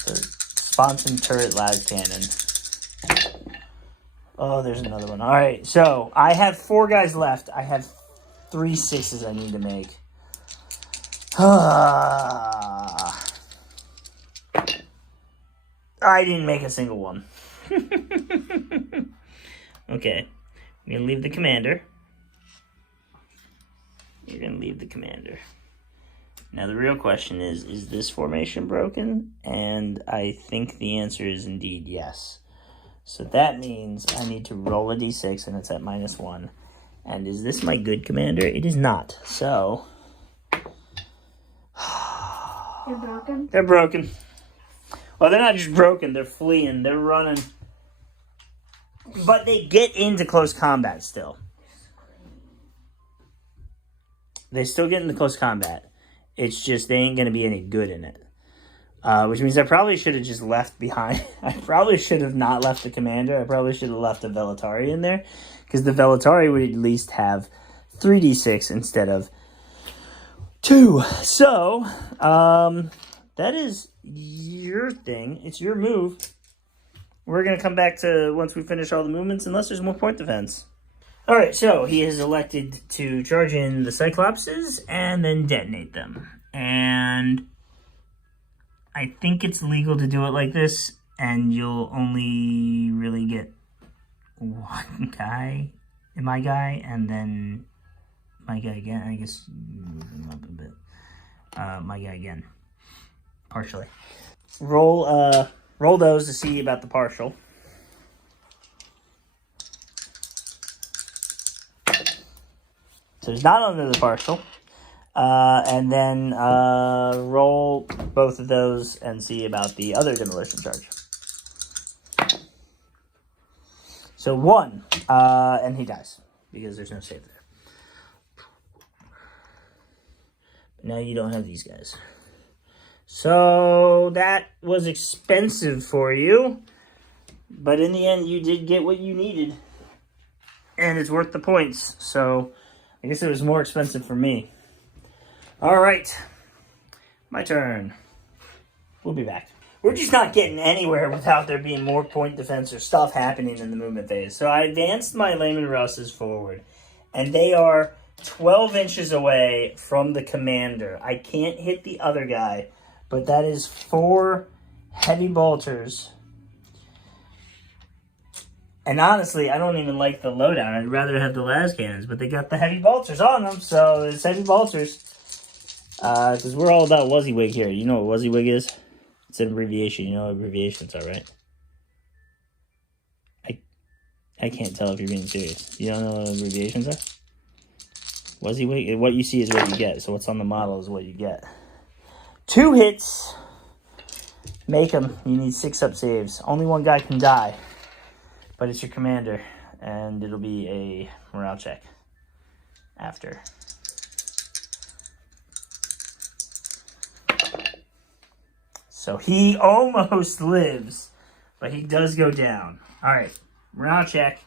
The Sponson turret las cannon. Oh, there's another one. All right, so I have 4 guys left. I have 3 6s I need to make. I didn't make a single one. Okay, I'm going to leave the commander. You're going to leave the commander. Now, the real question is this formation broken? And I think the answer is indeed yes. So that means I need to roll a d6, and it's at -1. And is this my good commander? It is not. So... They're broken? They're broken. Well, they're not just broken. They're fleeing. They're running. But they get into close combat still. They still get into close combat. It's just they ain't going to be any good in it. Which means I probably should have just left behind. I probably should have not left the commander. I probably should have left the Velatari in there. Because the Velatari would at least have 3d6 instead of 2. So, that is your thing. It's your move. We're going to come back to once we finish all the movements, unless there's more point defense. Alright, so he has elected to charge in the Cyclopses and then detonate them. And I think it's legal to do it like this, and you'll only really get 1 guy, my guy, and then my guy again. I guess move him up a bit. My guy again, partially. Roll roll those to see about the partial. So it's not under the partial. And then roll both of those and see about the other demolition charge. So 1, and he dies because there's no save there. Now you don't have these guys. So that was expensive for you, but in the end you did get what you needed, and it's worth the points. So I guess it was more expensive for me. All right, my turn. We'll be back. We're just not getting anywhere without there being more point defense or stuff happening in the movement phase. So I advanced my Lehman Russes forward, and they are 12 inches away from the commander. I can't hit the other guy, but that is 4 heavy bolters. And honestly, I don't even like the lowdown. I'd rather have the las cannons, but they got the heavy bolters on them, so it's heavy bolters. Because we're all about WYSIWYG here. You know what WYSIWYG is? It's an abbreviation. You know what abbreviations are, right? I can't tell if you're being serious. You don't know what abbreviations are? WYSIWYG? What you see is what you get. So what's on the model is what you get. 2 hits. Make them. You need 6 up saves. Only 1 guy can die. But it's your commander. And it'll be a morale check after. So he almost lives, but he does go down. All right, morale check,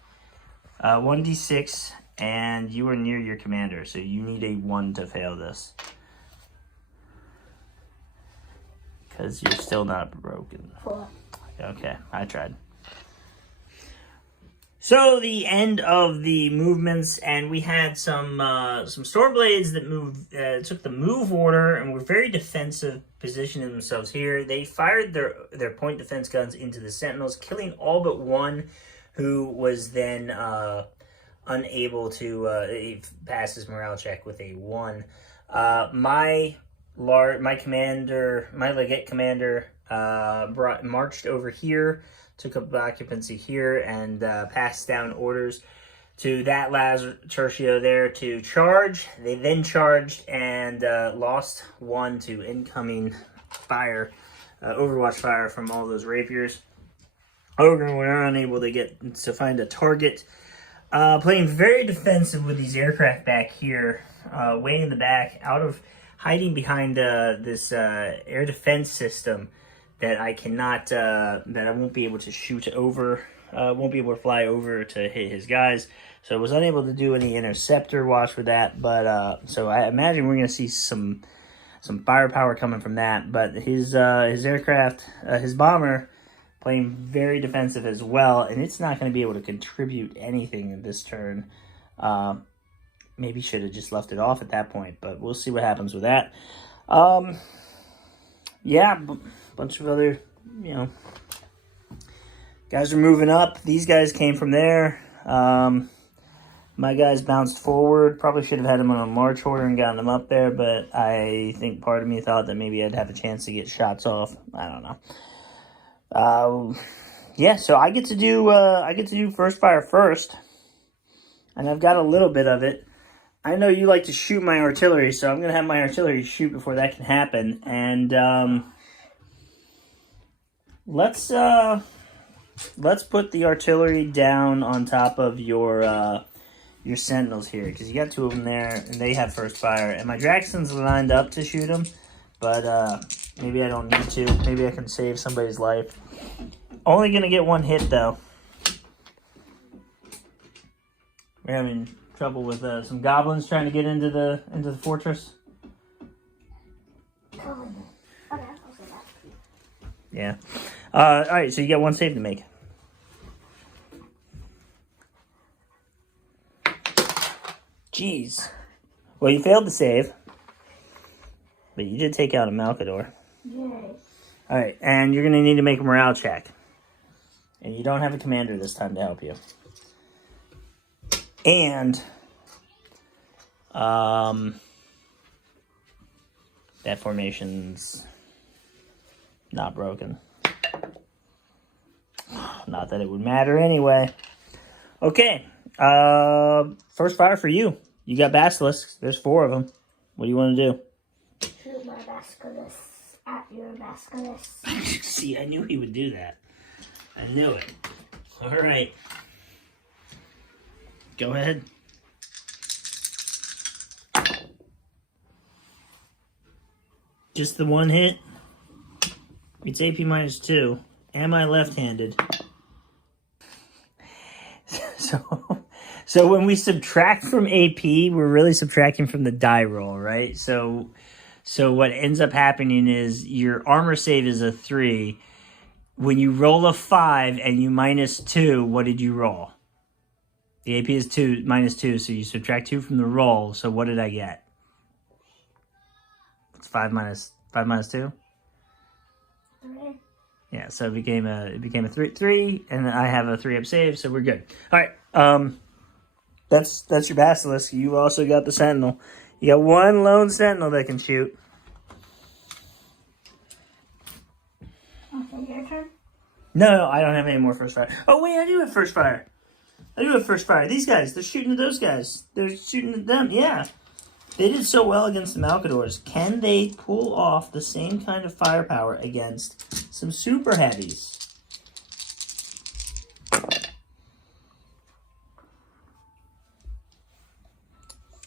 1d6, and you are near your commander, so you need a 1 to fail this. Because you're still not broken. 4. Okay, I tried. So the end of the movements, and we had some Stormblades that moved, took the move order and were very defensive, positioning themselves here. They fired their point defense guns into the Sentinels, killing all but 1, who was then unable to pass his morale check with a 1. My Legate commander marched over here, took up occupancy here, and passed down orders to that Las Tertio there to charge. They then charged and lost 1 to incoming fire, overwatch fire from all those rapiers. Ogre were unable to find a target. Playing very defensive with these aircraft back here, way in the back, hiding behind this air defense system that I cannot, that I won't be able to shoot over, won't be able to fly over to hit his guys. So I was unable to do any interceptor watch with that, but, so I imagine we're going to see some firepower coming from that. But his aircraft, his bomber, playing very defensive as well, and it's not going to be able to contribute anything in this turn. Maybe should have just left it off at that point, but we'll see what happens with that. Yeah, bunch of other, guys are moving up. These guys came from there. My guys bounced forward. Probably should have had them on a march order and gotten them up there, but I think part of me thought that maybe I'd have a chance to get shots off. I don't know. Yeah, so I get to do first fire first, and I've got a little bit of it. I know you like to shoot my artillery, so I'm gonna have my artillery shoot before that can happen. And let's put the artillery down on top of your sentinels here, because you got 2 of them there, and they have first fire. And my Draxon's lined up to shoot them, but maybe I don't need to. Maybe I can save somebody's life. Only gonna get 1 hit though. We're having trouble with some goblins trying to get into the fortress. Yeah. All right, so you got 1 save to make. Jeez. Well, you failed to save, but you did take out a Malcador. Yay. All right, and you're going to need to make a morale check. And you don't have a commander this time to help you. And that formation's not broken. Not that it would matter anyway. Okay. First fire for you. You got basilisks. There's 4 of them. What do you want to do? Shoot my basilisk at your basilisk. See, I knew he would do that. I knew it. All right. Go ahead. Just the 1 hit. It's AP -2. Am I left-handed? So when we subtract from AP, we're really subtracting from the die roll, right? So what ends up happening is your armor save is a 3. When you roll a 5 and you -2, what did you roll? The AP is -2, so you subtract 2 from the roll. So what did I get? It's 5 minus 2. 3. Yeah, so it became a 3, and I have a 3-up save, so we're good. All right, that's your basilisk. You also got the sentinel. You got 1 lone sentinel that can shoot. Okay, your turn. No, I don't have any more first fire. Oh wait, I do have first fire. These guys, they're shooting at those guys. They're shooting at them. Yeah, they did so well against the Malcadors. Can they pull off the same kind of firepower against some super heavies?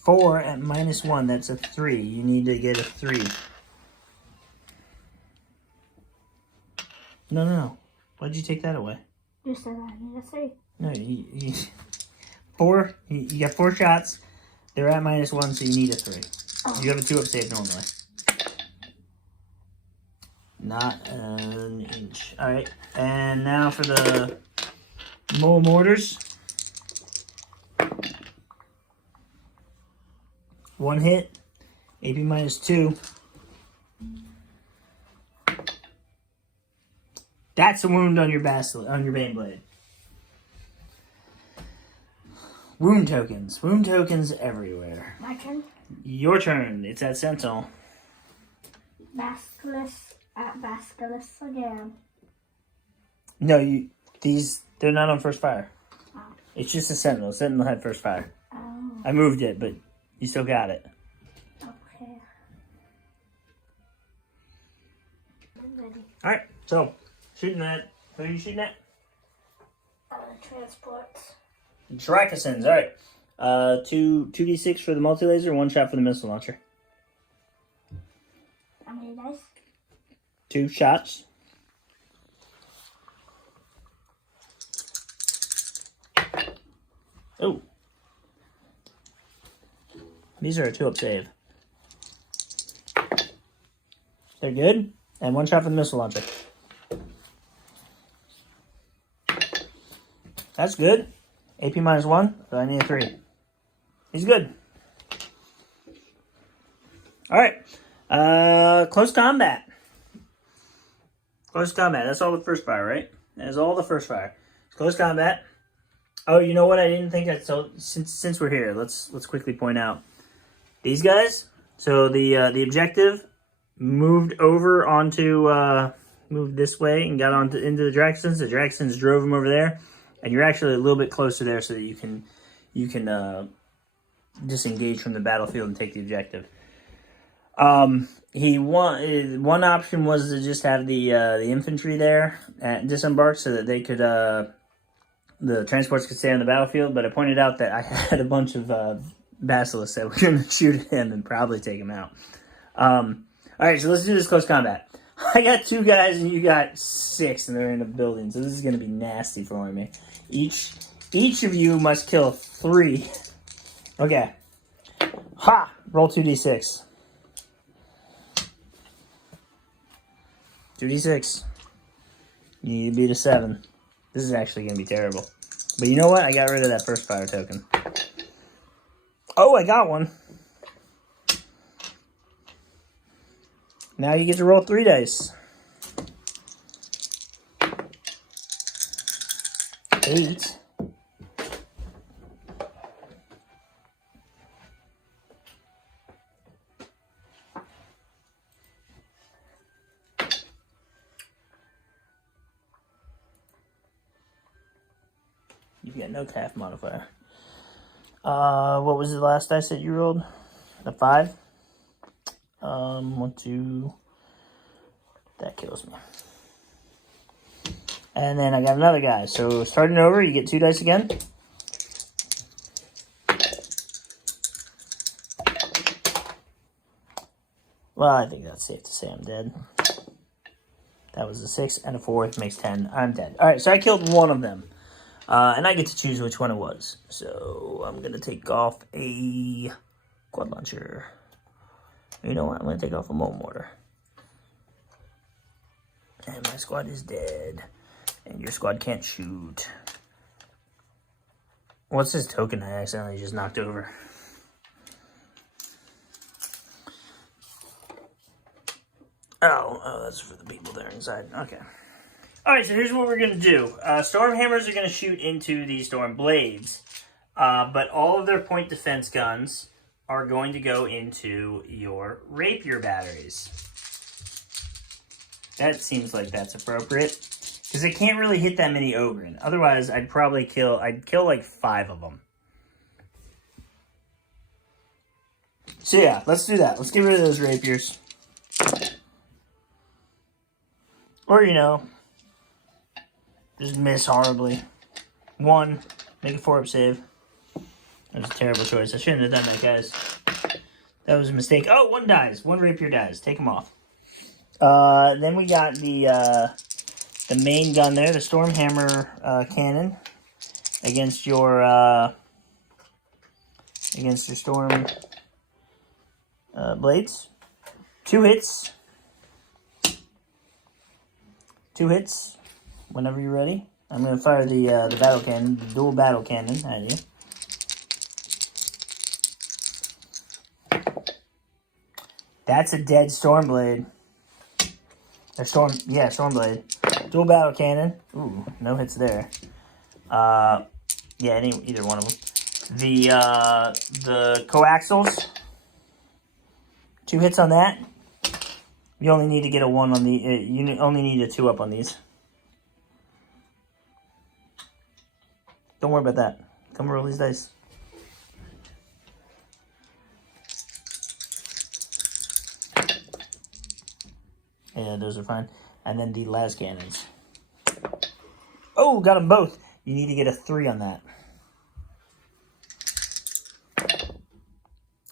Four at -1, that's a 3. You need to get a 3. No. Why'd you take that away? You said I need a 3. No, you 4. You got 4 shots. They're at -1, so you need a 3. Oh. You have a 2-up save normally. Not an inch. All right, and now for the mole mortars. 1 hit, AP -2. That's a wound on your Bane Blade. Wound tokens everywhere. My turn. Your turn. It's at Sentinel. Basilisk at basilisk again. No, they're not on first fire. Oh. It's just a Sentinel. Sentinel had first fire. Oh. I moved it, but you still got it. Okay. I'm ready. All right, so shooting at. Who are you shooting at? Transports. Drakasins. All right. 2d6 for the multi-laser, 1 shot for the missile launcher. How many dice? 2 shots. Oh. These are a 2-up save. They're good. And 1 shot for the missile launcher. That's good. AP -1, so I need a 3. He's good. All right. Close combat. Close combat. That's all the first fire, right? That's all the first fire. Close combat. Oh, you know what? I didn't think that. So since we're here, let's quickly point out these guys. So the objective moved over onto moved this way and got into the Drakasins. The Drakasins drove him over there, and you're actually a little bit closer there so that you can disengage from the battlefield and take the objective. One option was to just have the infantry there at disembark so that they could the transports could stay on the battlefield. But I pointed out that I had a bunch of basilisks that were going to shoot at him and probably take him out. All right, so let's do this close combat. I got 2 guys and you got 6, and they're in a building, so this is going to be nasty for me. Each of you must kill 3. Okay. Ha! Roll 2d6. 2d6. You need to beat a 7. This is actually going to be terrible. But you know what? I got rid of that first fire token. Oh, I got one. Now you get to roll 3 dice. 8. You've got no calf modifier. What was the last dice that you rolled? The 5? 1, 2. That kills me. And then I got another guy. So starting over, you get 2 dice again. Well, I think that's safe to say I'm dead. That was a 6 and a 4. Makes 10. I'm dead. All right, so I killed one of them. And I get to choose which one it was. So I'm going to take off a quad launcher. You know what? I'm going to take off a mole mortar. And my squad is dead. And your squad can't shoot. What's this token I accidentally just knocked over? Oh, that's for the people there inside. Okay. Alright, so here's what we're going to do. Storm hammers are going to shoot into these storm blades. But all of their point defense guns are going to go into your rapier batteries. That seems like that's appropriate. Because they can't really hit that many ogren. Otherwise, I'd kill like 5 of them. So yeah, let's do that. Let's get rid of those rapiers. Or, you know, just miss horribly. 1, make a 4-up save. That was a terrible choice. I shouldn't have done that, guys. That was a mistake. Oh, 1 dies. 1 rapier dies. Take him off. Then we got the main gun there, the storm hammer cannon against your storm blades. 2 hits. 2 hits. Whenever you're ready. I'm going to fire the battle cannon, the dual battle cannon at you. That's a dead storm blade. Or storm blade. Dual battle cannon. Ooh, no hits there. Yeah, either one of them. The coaxials. 2 hits on that. You only need to get a 1 on the. You only need a 2-up on these. Don't worry about that. Come roll these dice. Yeah, those are fine. And then the las cannons. Oh, got them both. You need to get a 3 on that.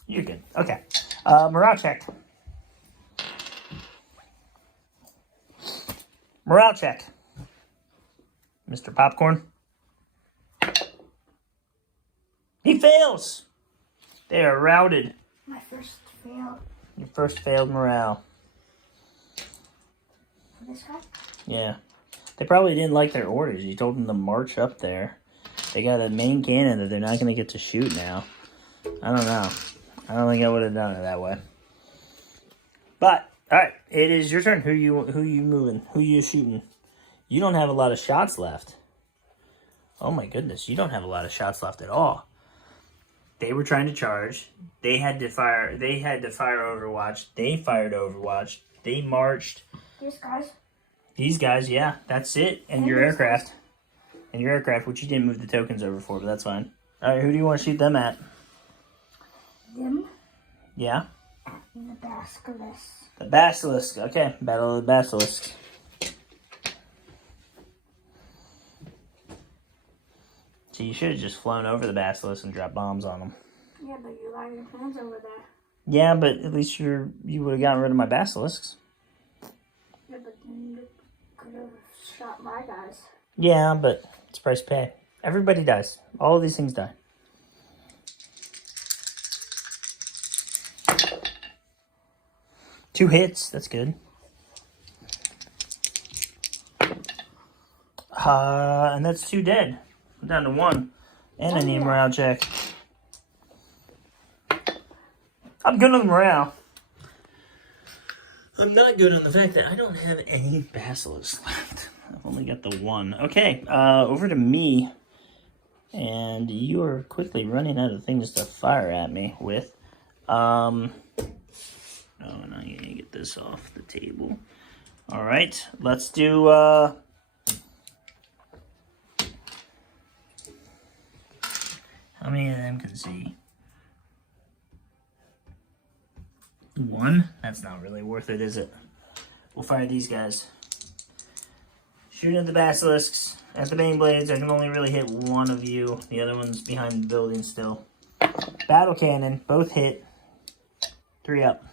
You're good. Okay. Morale check. Morale check. Mr. Popcorn. He fails! They are routed. My first fail. Your first failed morale. For this guy? Yeah. They probably didn't like their orders. You told them to march up there. They got a main cannon that they're not going to get to shoot now. I don't know. I don't think I would have done it that way. But, alright. It is your turn. Who you moving? Who you shooting? You don't have a lot of shots left. Oh my goodness. You don't have a lot of shots left at all. They were trying to charge. They had to fire Overwatch. They fired Overwatch. They marched. These guys, yeah. That's it. And your aircraft. Which you didn't move the tokens over for, but that's fine. Alright, who do you want to shoot them at? Them. Yeah? The Basilisk. The Basilisk. Okay, Battle of the Basilisk. So you should have just flown over the Basilisk and dropped bombs on them. Yeah, but you got your plans over there. Yeah, but at least you would have gotten rid of my Basilisks. Yeah, but then you could have shot my guys. Yeah, but it's price to pay. Everybody dies. All of these things die. Two hits. That's good. And that's 2 dead. I'm down to 1. And I need a morale check. I'm good on the morale. I'm not good on the fact that I don't have any basilisks left. I've only got the 1. Okay, over to me. And you are quickly running out of things to fire at me with. Oh, and I'm going to get this off the table. Alright, let's do... How many of them can see? 1? That's not really worth it, is it? We'll fire these guys. Shooting at the basilisks. At the main blades, I can only really hit one of you. The other one's behind the building still. Battle cannon, both hit. 3 up.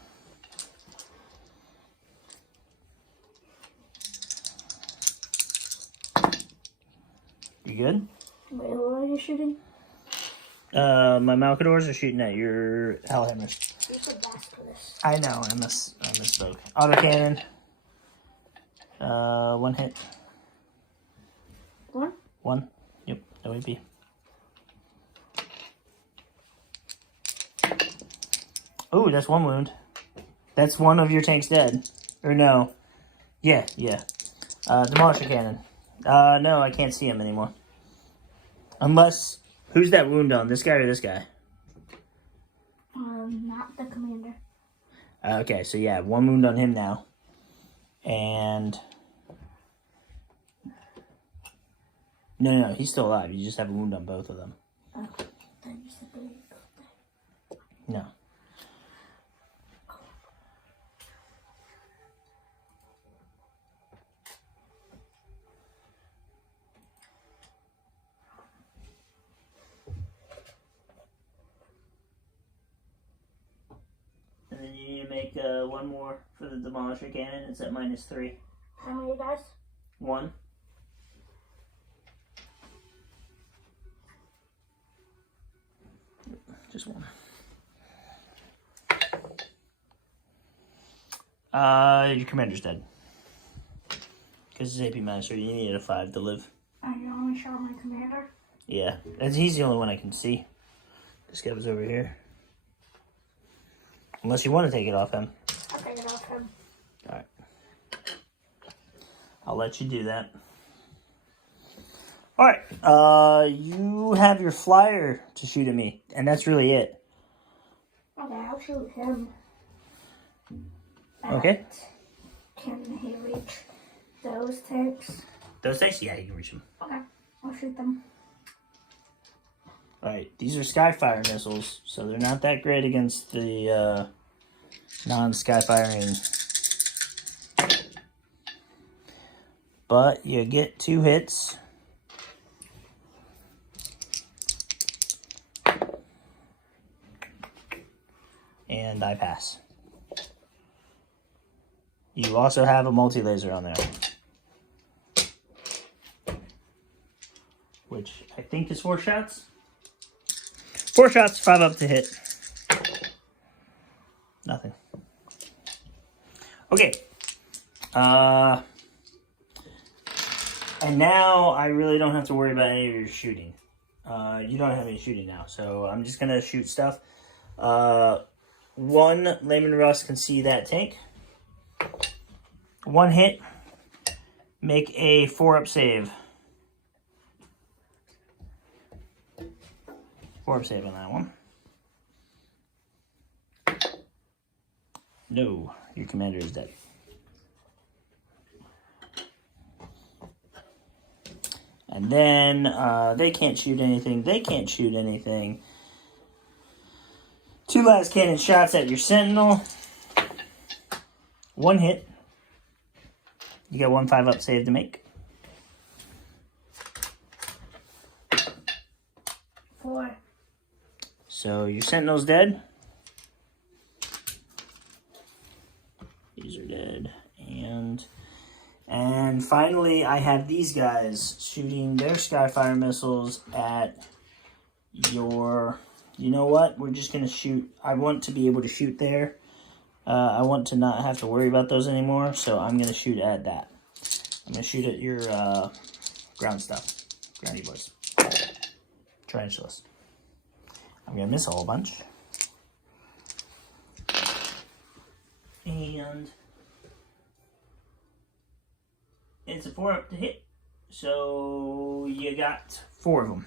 You good? Wait, what are you shooting? My Malcadors are shooting at your Hellhammers. You said basilisk. I know, I misspoke. Autocannon. 1 hit. 1? 1. Yep, OAP. Oh, that's 1 wound. That's 1 of your tanks dead. Or no. Yeah. Demolisher cannon. No, I can't see him anymore. Unless, who's that wound on? This guy or this guy? Not the commander. Okay, so yeah, 1 wound on him now. And... No, he's still alive. You just have a wound on both of them. Oh, then you said they go there. No. And then you need to make 1 more for the Demolisher cannon. It's at -3. How many guys? 1. Just 1. Your commander's dead. Because it's AP Master, you needed a 5 to live. I can only show my commander. Yeah, and he's the only one I can see. This guy was over here. Unless you want to take it off him. I'll take it off him. Alright. I'll let you do that. Alright, you have your flyer to shoot at me, and that's really it. Okay, I'll shoot him. Okay. Can he reach those tanks? Those tanks? Yeah, you can reach them. Okay, I'll shoot them. Alright, these are Skyfire missiles, so they're not that great against the non-Skyfiring. But you get 2 hits. And I pass. You also have a multi-laser on there. Which I think is 4 shots. 4 shots, 5 up to hit. Nothing. Okay. And now I really don't have to worry about any of your shooting. You don't have any shooting now, so I'm just gonna shoot stuff. 1 Layman Russ can see that tank. 1 hit. Make a 4-up save. 4-up save on that one. No, your commander is dead. And then they can't shoot anything. They can't shoot anything. 2 last cannon shots at your sentinel. 1 hit. You got 1 5-up save to make. 4. So your sentinel's dead. These are dead. And finally, I have these guys shooting their Skyfire missiles at your... You know what? We're just going to shoot... I want to be able to shoot there. I want to not have to worry about those anymore, so I'm going to shoot at that. I'm going to shoot at your ground stuff. Groundy boys. Tarantulas. I'm going to miss a whole bunch. And it's a 4-up to hit. So you got 4 of them.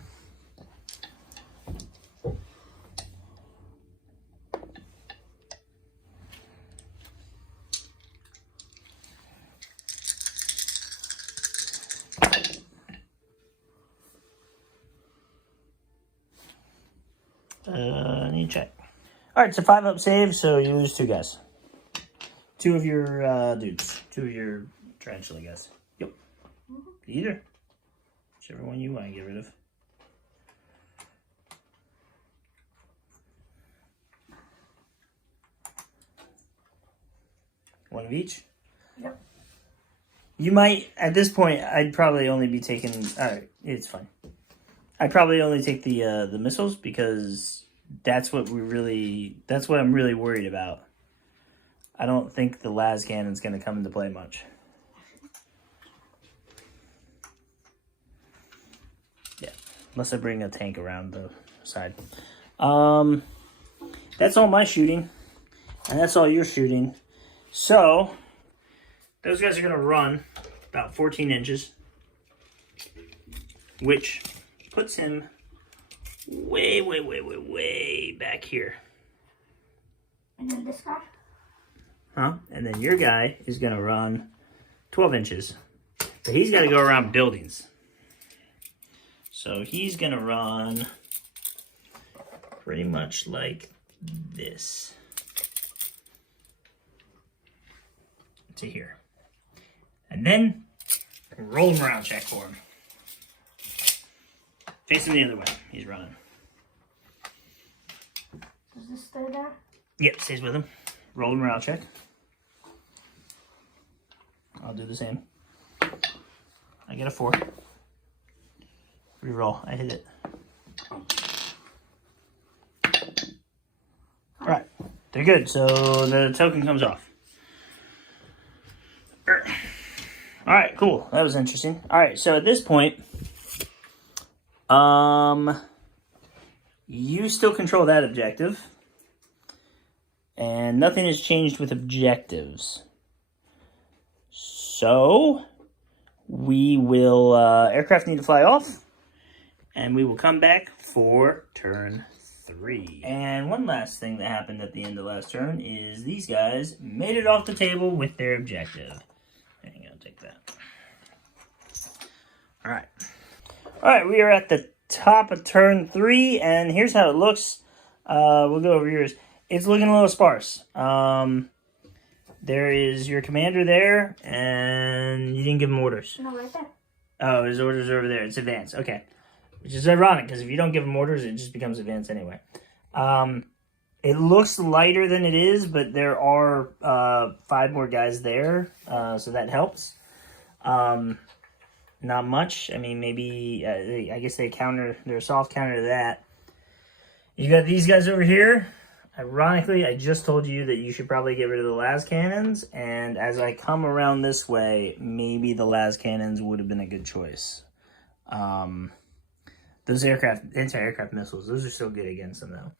I need to check. All right, it's a 5-up save, so you lose 2 guys. 2 of your dudes. 2 of your tarantula guys. Yep. Either. Whichever one you want to get rid of. One of each? Yep. You might, at this point, I'd probably only be taking, alright, it's fine. I'd probably only take the missiles because that's what I'm really worried about. I don't think the las cannon's going to come into play much. Yeah, unless I bring a tank around the side. That's all my shooting, and that's all your shooting. So, those guys are going to run about 14 inches, which puts him way back here. And then this guy? Huh? And then your guy is going to run 12 inches. But he's got to go around buildings. So he's going to run pretty much like this to here. And then roll him around, check for him. Face him the other way. He's running. Does this stay there? Yep, stays with him. Roll him around, check. I'll do the same. I get a 4. Reroll. I hit it. Alright. They're good. So the token comes off. Alright, cool. That was interesting. Alright, so at this point, you still control that objective. And nothing has changed with objectives. So, we will, aircraft need to fly off, and we will come back for turn 3. And one last thing that happened at the end of last turn is these guys made it off the table with their objective. There you go, take that. Alright. Alright, we are at the top of turn 3, and here's how it looks. We'll go over yours. It's looking a little sparse. There is your commander there, and you didn't give him orders. No, right there. Oh, his orders are over there. It's advanced. Okay. Which is ironic, because if you don't give him orders, it just becomes advanced anyway. It looks lighter than it is, but there are 5 more guys there, so that helps. Not much. I mean, maybe, I guess they're a soft counter to that. You got these guys over here. Ironically, I just told you that you should probably get rid of the las cannons, and as I come around this way, maybe the las cannons would have been a good choice. Those anti-aircraft missiles, those are still good against them, though.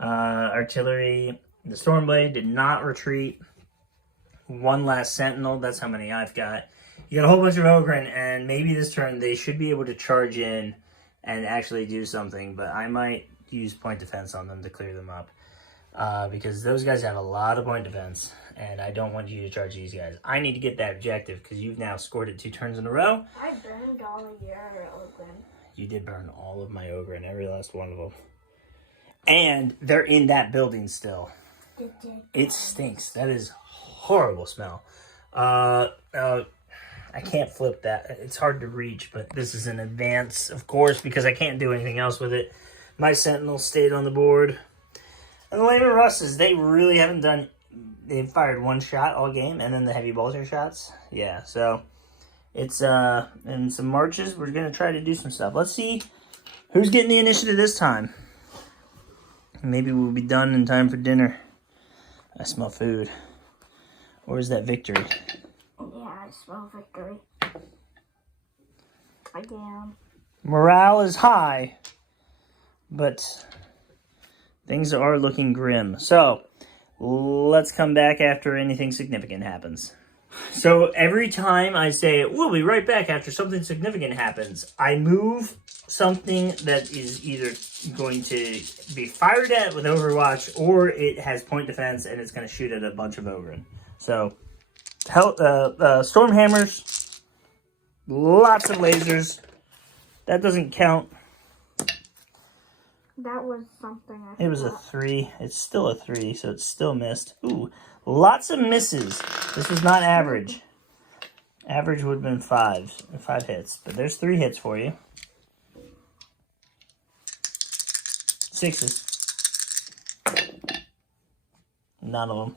Artillery, the Stormblade did not retreat. 1 last Sentinel, that's how many I've got. You got a whole bunch of Ogren, and maybe this turn they should be able to charge in and actually do something, but I might use point defense on them to clear them up. Because those guys have a lot of point defense, and I don't want you to charge these guys. I need to get that objective, because you've now scored it 2 turns in a row. I burned all of your Ogren. You did burn all of my Ogre, and every last one of them. And they're in that building still. It stinks. That is horrible smell. I can't flip that. It's hard to reach, but this is an advance, of course, because I can't do anything else with it. My Sentinel stayed on the board. And the Lehman Russes, they really haven't done... They've fired 1 shot all game, and then the heavy bolter shots. Yeah, so... It's, in some marches, we're going to try to do some stuff. Let's see who's getting the initiative this time. Maybe we'll be done in time for dinner. I smell food. Or is that victory? Yeah, I smell victory. I am. Morale is high, but things are looking grim. So, let's come back after anything significant happens. So, every time I say, we'll be right back after something significant happens, I move something that is either going to be fired at with Overwatch, or it has point defense and it's going to shoot at a bunch of Ogren. So, Stormhammers, lots of lasers. That doesn't count. That was something I It was a forgot. 3. It's still a 3, so it's still missed. Ooh, lots of misses. This was not average. Average would have been 5 hits, but there's 3 hits for you. 6s. None of them.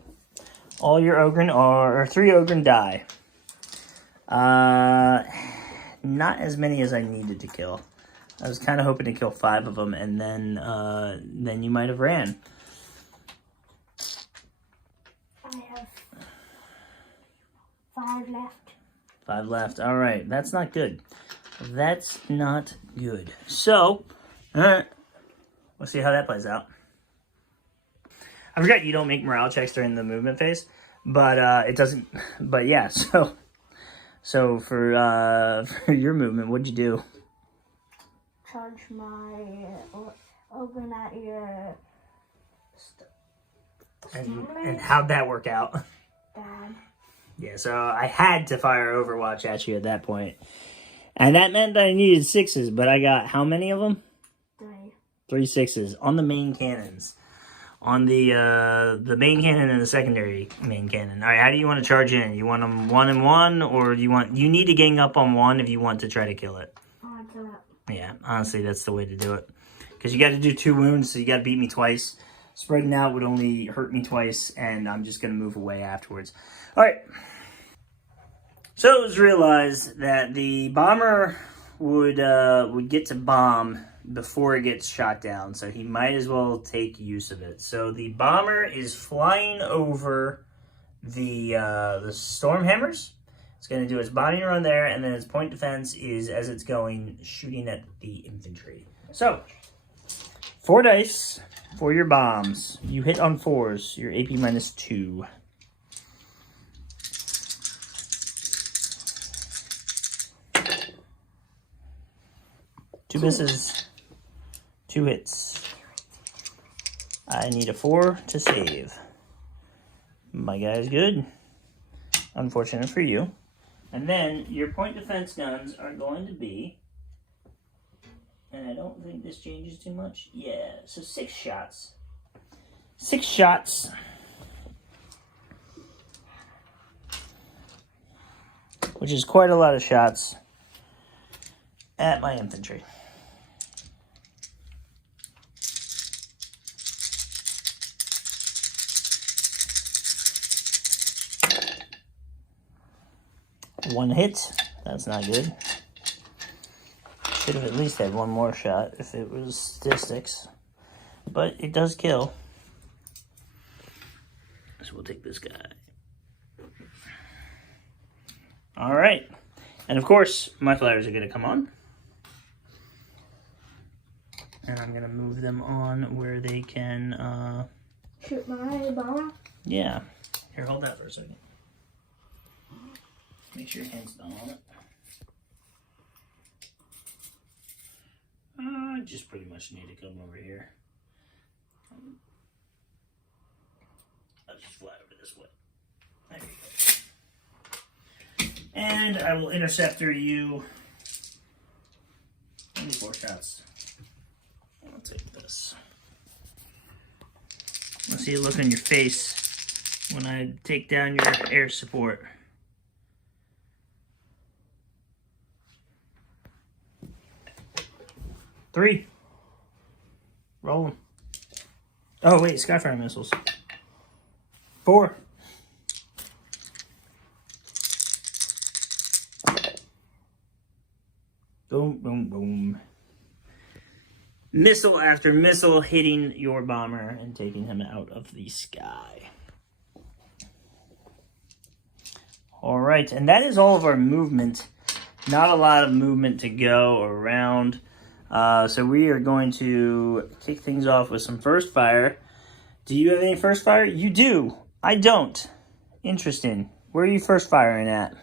All your Ogren are 3 Ogren die. Not as many as I needed to kill. I was kind of hoping to kill 5 of them, and then you might have ran. I have 5 left. 5 left. All right, that's not good. That's not good. So, we'll see how that plays out. I forgot you don't make morale checks during the movement phase, but it doesn't. But yeah, so for your movement, what'd you do? Charge my open at your And how'd that work out? bad. Yeah, so I had to fire Overwatch at you at that point. And that meant I needed 6s, but I got how many of them? 3. 3 6s on the main cannons. On the main cannon and the secondary main cannon. All right, how do you want to charge in? You want them 1 and 1, or you need to gang up on 1 if you want to try to kill it? I kill it. Yeah, honestly, that's the way to do it. Because you got to do 2 wounds, so you got to beat me twice. Spreading out would only hurt me twice, and I'm just going to move away afterwards. All right. So it was realized that the bomber would get to bomb before it gets shot down, so he might as well take use of it. So the bomber is flying over the Stormhammers. It's going to do its bombing run there, and then its point defense is, as it's going, shooting at the infantry. So, 4 dice for your bombs. You hit on 4s. Your AP -2. Two misses. 2 hits. I need a 4 to save. My guy's good. Unfortunate for you. And then your point defense guns are going to be, and I don't think this changes too much. Yeah, so 6 shots. 6 shots. Which is quite a lot of shots at my infantry. One hit. That's not good. Should have at least had 1 more shot if it was statistics. But it does kill. So we'll take this guy. Alright. And of course, my flyers are going to come on. And I'm going to move them on where they can... Shoot my bomber? Yeah. Here, hold that for a second. Make sure your hand's not on it. I just pretty much need to come over here. I'll just fly over this way. There you go. And I will interceptor you. Only 4 shots. I'll take this. I'll see a look on your face when I take down your air support. 3. Roll them. Oh, wait, Skyfire missiles. 4. Boom, boom, boom. Missile after missile hitting your bomber and taking him out of the sky. All right, and that is all of our movement. Not a lot of movement to go around. So we are going to kick things off with some first fire. Do you have any first fire? You do. I don't. Interesting. Where are you first firing at?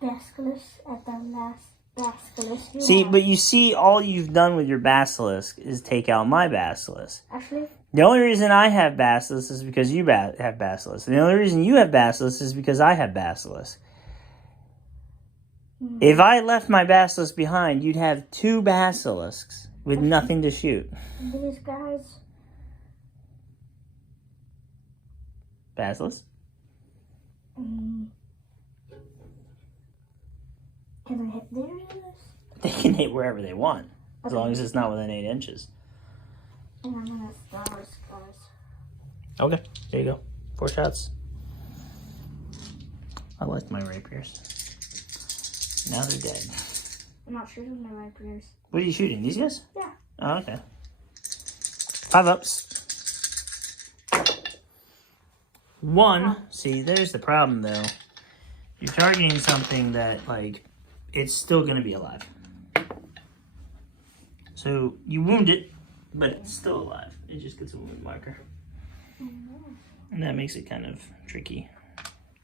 Basilisk at the last Basilisk. See, but you see, all you've done with your Basilisk is take out my Basilisk. Actually, The only reason I have Basilisk is because you have Basilisk. And the only reason you have Basilisk is because I have Basilisk. If I left my Basilisk behind, you'd have 2 Basilisks. with nothing to shoot. These guys. Basilisk? Can I hit theirs? They can hit wherever they want, as long as it's not within 8 inches. And I'm gonna throw this guys. Okay, there you go. 4 shots. I like my rapiers. Now they're dead. I'm not shooting my rapiers. What are you shooting? These guys? Yeah. Oh, okay. 5 ups. 1. See, there's the problem, though. You're targeting something that, like, it's still going to be alive. So, you wound it, but it's still alive. It just gets a wound marker. And that makes it kind of tricky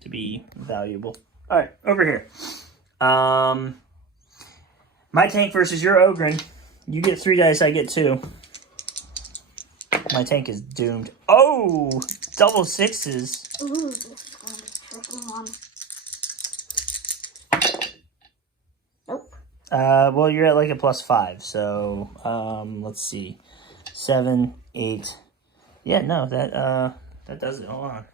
to be valuable. All right, over here. My tank versus your Ogren. You get 3 dice, I get 2. My tank is doomed. Oh, double 6s. Ooh, this is going to be a tricky one. Nope. Well, you're at like a +5, so let's see, 7, 8. Yeah, no, that does it. Hold on.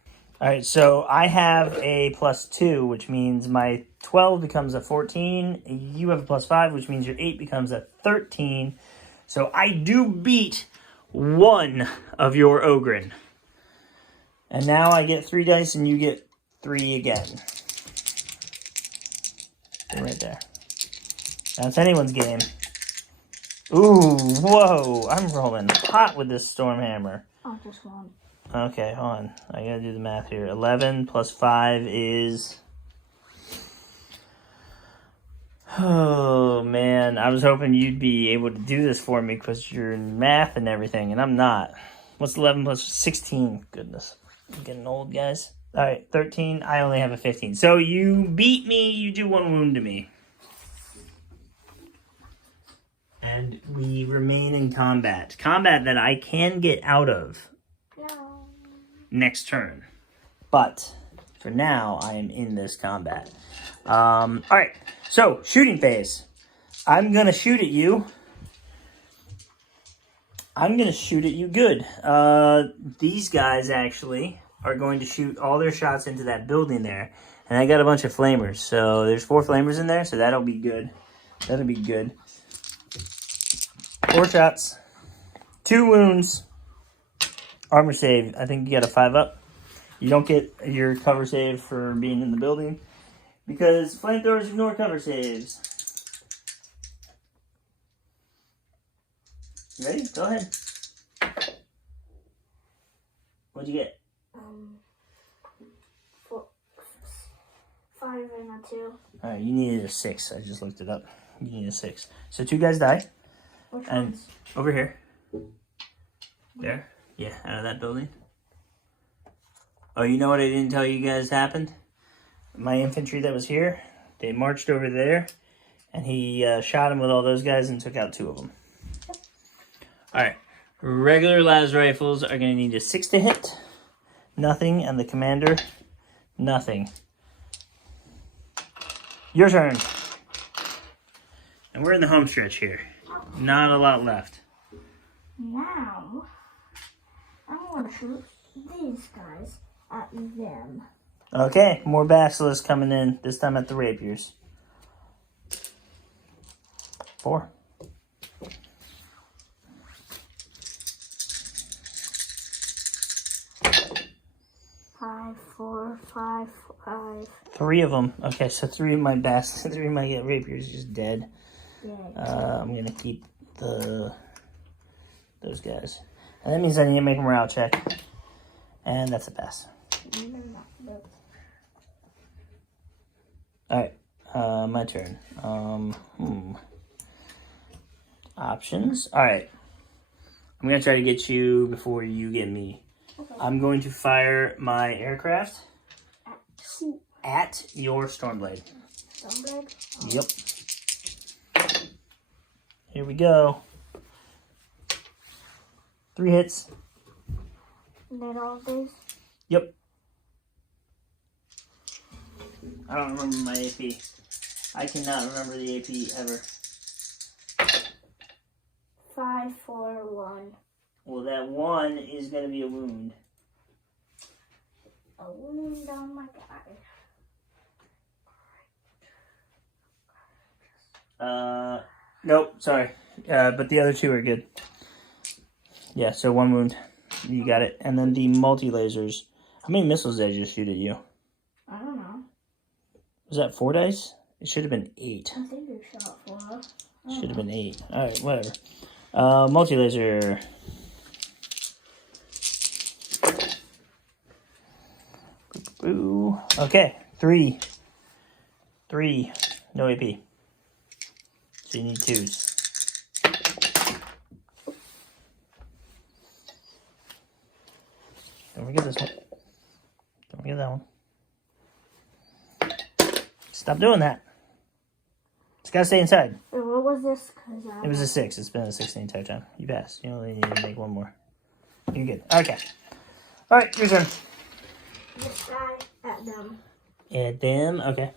All right, so I have a +2, which means my 12 becomes a 14. You have a +5, which means your 8 becomes a 13. So I do beat 1 of your Ogren. And now I get 3 dice and you get 3 again. Right there. That's anyone's game. Ooh, whoa. I'm rolling hot with this Stormhammer. Oh, just 1. Okay, hold on. I gotta do the math here. 11 plus 5 is... Oh, man. I was hoping you'd be able to do this for me because you're in math and everything, and I'm not. What's 11 plus 16? Goodness. I'm getting old, guys. All right, 13. I only have a 15. So you beat me. You do 1 wound to me. And we remain in combat. Combat that I can get out of next turn. But for now, I am in this combat. All right, so shooting phase. I'm going to shoot at you. I'm going to shoot at you good. These guys actually are going to shoot all their shots into that building there. And I got a bunch of flamers. So there's 4 flamers in there, so that'll be good. That'll be good. 4 shots. 2 wounds. Armor save. I think you got a 5 up. You don't get your cover save for being in the building because flamethrowers ignore cover saves. You ready? Go ahead. What'd you get? 4, 5 and a 2. Alright, you needed a 6. I just looked it up. You need a 6. So 2 guys die. Which And ones? over here. There. Yeah, out of that building. Oh, you know what I didn't tell you guys happened? My infantry that was here, they marched over there, and he shot him with all those guys and took out 2 of them. Alright, regular las rifles are going to need a 6 to hit. Nothing, and the commander, nothing. Your turn. And we're in the home stretch here. Not a lot left. Now, I'm going to shoot these guys at them. Okay, more basilisks coming in, this time at the rapiers. 4. Five, 4, 5, 5. 3 of them. Okay, so 3 of my three of my rapiers just dead. Yeah. I'm gonna keep those guys, and that means I need to make a morale check, and that's a pass. All right, my turn. Options. All right, I'm gonna try to get you before you get me. Okay. I'm going to fire my aircraft Who? at your Stormblade. Stormblade? Oh. Yep. Here we go. 3 hits. Did all of these? Yep. I don't remember my AP. I cannot remember the AP ever. 5, 4, 1. Well, that 1 is going to be a wound. A wound on my guy. Nope, sorry. But the other 2 are good. Yeah, so 1 wound. You got it. And then the multi-lasers. How many missiles did I just shoot at you? I don't know. Was that 4 dice? It should have been 8. I think you shot 4. Should have been 8. Alright, whatever. Multi-laser. Ooh. Okay, 3. 3. No AP. So you need 2s. Don't forget this one. Don't forget that one. Stop doing that. It's gotta stay inside. Wait, what was this? It was a 6. It's been a 6 the entire time. You passed. You only need to make 1 more. You're good. Okay. Alright, your turn. This guy at them. At them? Okay.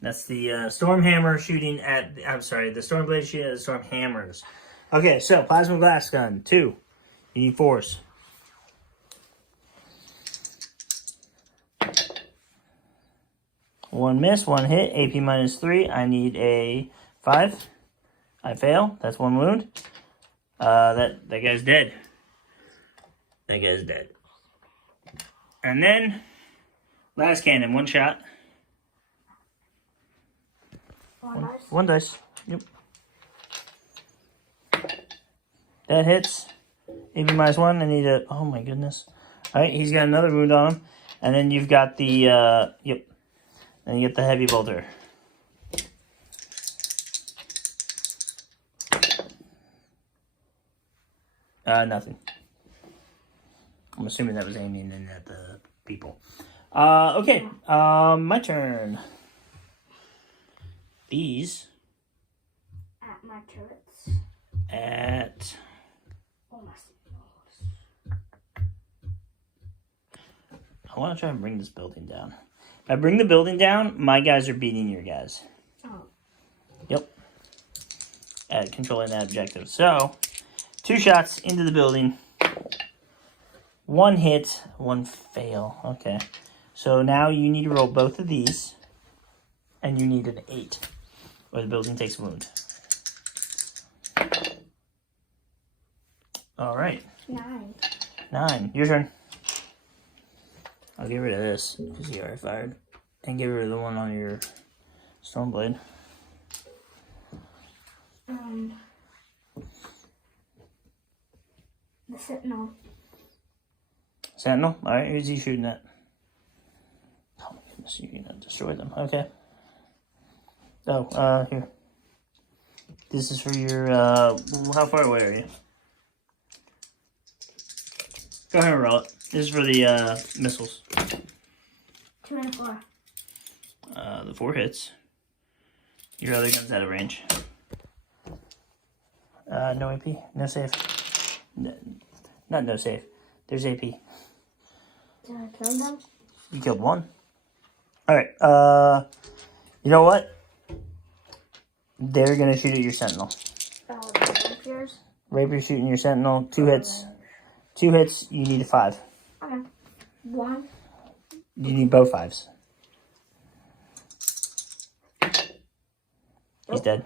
That's the storm hammer shooting at... I'm sorry, the storm blade shooting at the storm hammers. Okay, so plasma glass gun. 2. You need 4s. One miss, 1 hit, AP -3. I need a 5. I fail. That's 1 wound. That guy's dead. That guy's dead. And then last cannon, 1 shot. 1 dice. 1 dice. Yep. That hits. AP -1. I need a... Oh my goodness. Alright, he's got another wound on him. And then you've got the... Yep. Then you get the heavy bolter. Nothing. I'm assuming that was aiming in at the people. Okay. My turn. These. At my turrets. At... Oh, my signals. I want to try and bring this building down. If I bring the building down, my guys are beating your guys. Oh. Yep. At controlling that objective. So, 2 shots into the building. 1 hit, 1 fail. Okay. So now you need to roll both of these. And you need an 8. Or the building takes a wound. Alright. 9. 9. Your turn. I'll get rid of this, because you already fired. And get rid of the one on your storm blade. The Sentinel. Sentinel? Alright, who's he shooting at? Oh my goodness, you're gonna destroy them. Okay. Oh, here. This is for your, how far away are you? Go ahead and roll it. This is for the, missiles. 2 and 4. The 4 hits. Your other gun's out of range. No AP. No save. No, not no save. There's AP. Did I kill them? You killed 1. Alright, you know what? They're gonna shoot at your sentinel. Oh, the rapiers? Rapier shooting your sentinel. 2 hits. 2 hits, you need a 5. Okay. 1. You need both 5s. He's dead.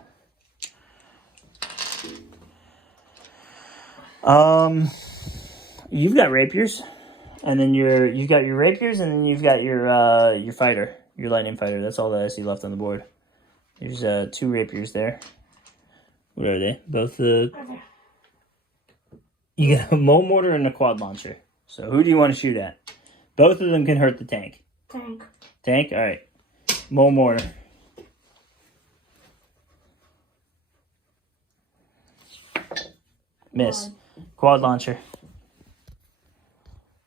You've got rapiers, and then you've got your rapiers, and then you've got your fighter, your lightning fighter. That's all that I see left on the board. There's 2 rapiers there. What are they? Both the. You got a mole mortar and a quad launcher. So who do you want to shoot at? Both of them can hurt the tank. Tank. Tank. All right. Mole mortar. Miss. Quad launcher.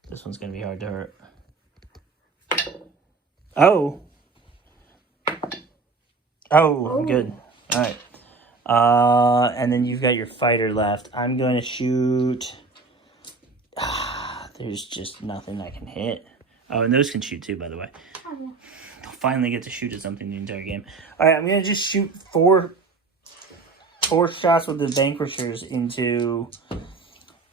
This one's going to be hard to hurt. Oh. Oh, good. All right. And then you've got your fighter left. I'm going to shoot. There's just nothing I can hit. Oh, and those can shoot too, by the way. Oh, yeah. I'll finally get to shoot at something the entire game. All right, I'm going to just shoot 4 4 shots with the vanquishers into...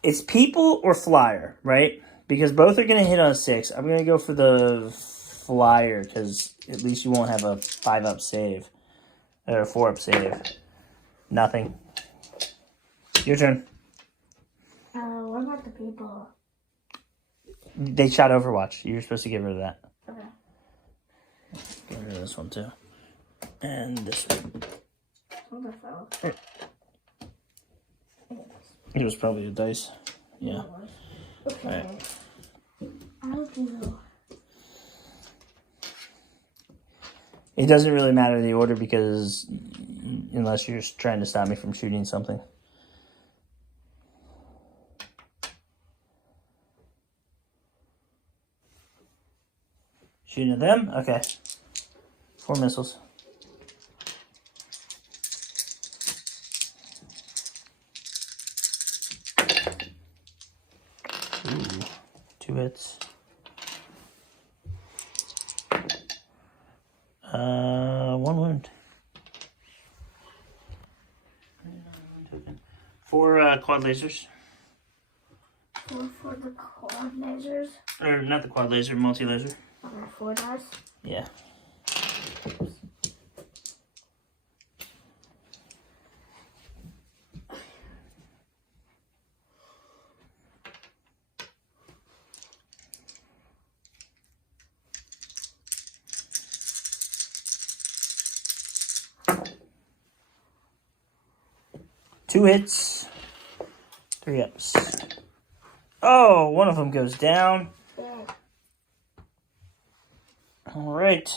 It's people or flyer, right? Because both are going to hit on a 6. I'm going to go for the flyer because at least you won't have a 5-up save. Or a 4-up save. Nothing. Your turn. What about the people? They shot Overwatch. You're supposed to get rid of that. Okay. Get rid of this one too. And this one. What the fell? It was probably a dice. Yeah. Okay. Right. I'll do. It doesn't really matter the order because unless you're trying to stop me from shooting something. Shooting at them? Okay. 4 missiles. Ooh, 2 hits. 1 wound. 4 quad lasers. 4 for the quad lasers. Or not the quad laser, multi-laser. Okay, 4 dice. Yeah. Two hits, 3 ups. Oh, one of them goes down. Yeah. All right.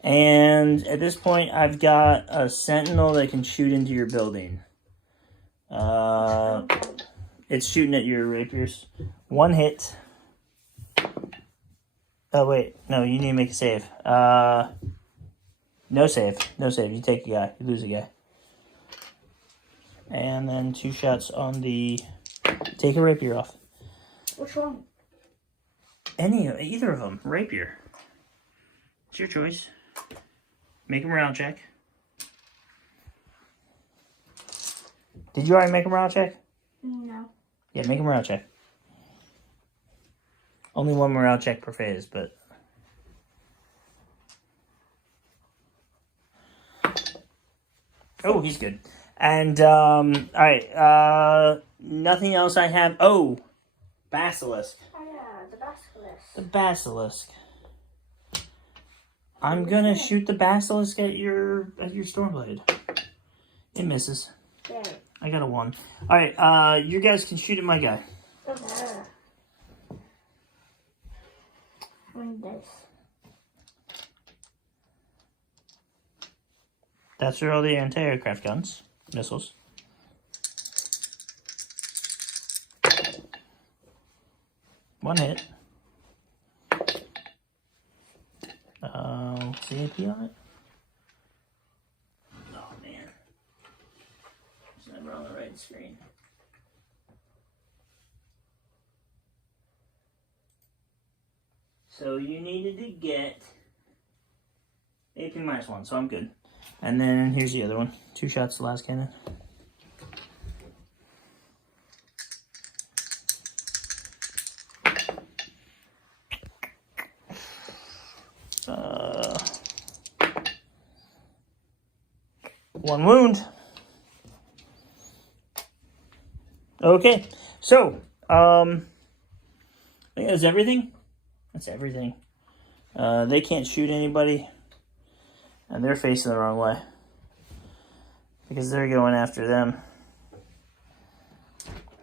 And at this point, I've got a sentinel that can shoot into your building. It's shooting at your rapiers. 1 hit. Oh, wait. No, you need to make a save. No save. No save. You take a guy. You lose a guy. And then 2 shots on the... Take a rapier off. Which one? Either of them. Rapier. It's your choice. Make a morale check. Did you already make a morale check? No. Yeah, make a morale check. Only 1 morale check per phase, but... Oh, he's good. And, alright, nothing else I have. Oh, Basilisk. Oh yeah, the basilisk. The Basilisk. I'm gonna shoot the Basilisk at your Stormblade. It misses. Yeah. I got a 1. Alright, you guys can shoot at my guy. Okay. One dice. That's where all the anti-aircraft guns. Missiles. One hit. CAP on it? Oh man. It's never on the right screen. So you needed to get AP -1, so I'm good. And then here's the other one. 2 shots to last cannon. One wound. Okay, so I think that's everything. That's everything. They can't shoot anybody. And they're facing the wrong way. Because they're going after them.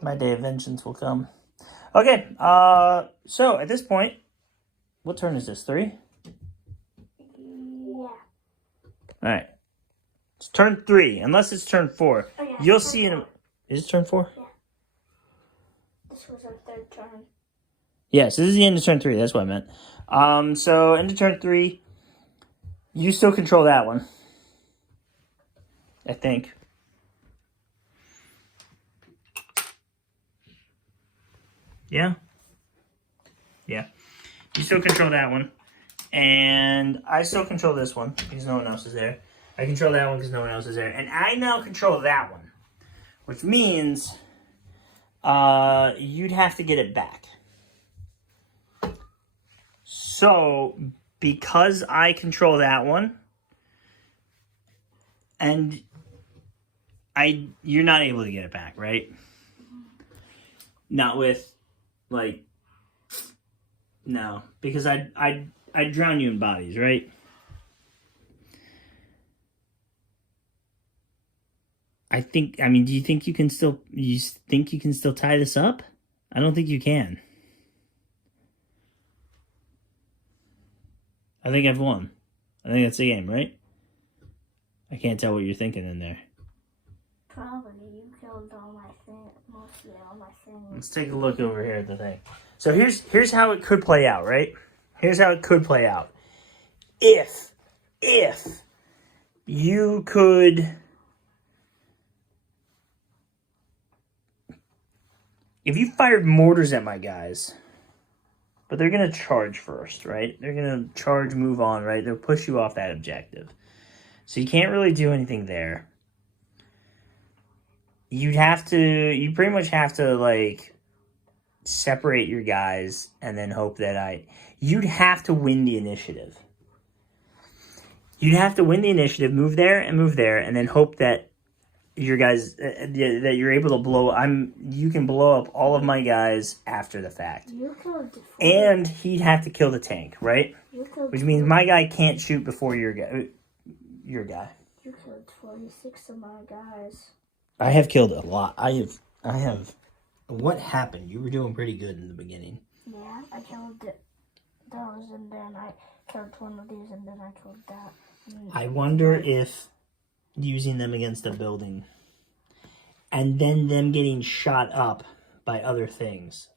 My day of vengeance will come. Okay, so at this point, what turn is this? 3? Yeah. Alright. It's turn 3, unless it's turn 4. Oh, yeah, You'll turn see in a... 4. Is it turn 4? Yeah. This was our 3rd turn. Yeah, so this is the end of turn 3, that's what I meant. So end of turn 3, you still control that one. I think. Yeah? Yeah. You still control that one. And I still control this one, because no one else is there. I control that one because no one else is there. And I now control that one. Which means you'd have to get it back. So, because I control that one, and you're not able to get it back, right? Not with, like, no, because I'd drown you in bodies, right? Do you think you can still tie this up? I don't think you can. I think I've won. I think that's the game, right? I can't tell what you're thinking in there. Probably. You killed all my things. Mostly all my things. Let's take a look over here at the thing. So here's how it could play out, right? Here's how it could play out. If you could... If you fired mortars at my guys... But they're going to charge first, right? They're going to charge, move on, right? They'll push you off that objective. So you can't really do anything there. You pretty much have to, like, separate your guys and then hope that you'd have to win the initiative. You'd have to win the initiative, move there, and then hope that your guys, that you're able to you can blow up all of my guys after the fact. You killed 40. And he'd have to kill the tank, right? Which means my guy can't shoot before your guy. You killed 46 of my guys. I have killed a lot. I have. What happened? You were doing pretty good in the beginning. Yeah, I killed those, and then I killed one of these, and then I killed that. I wonder if using them against a building and then them getting shot up by other things,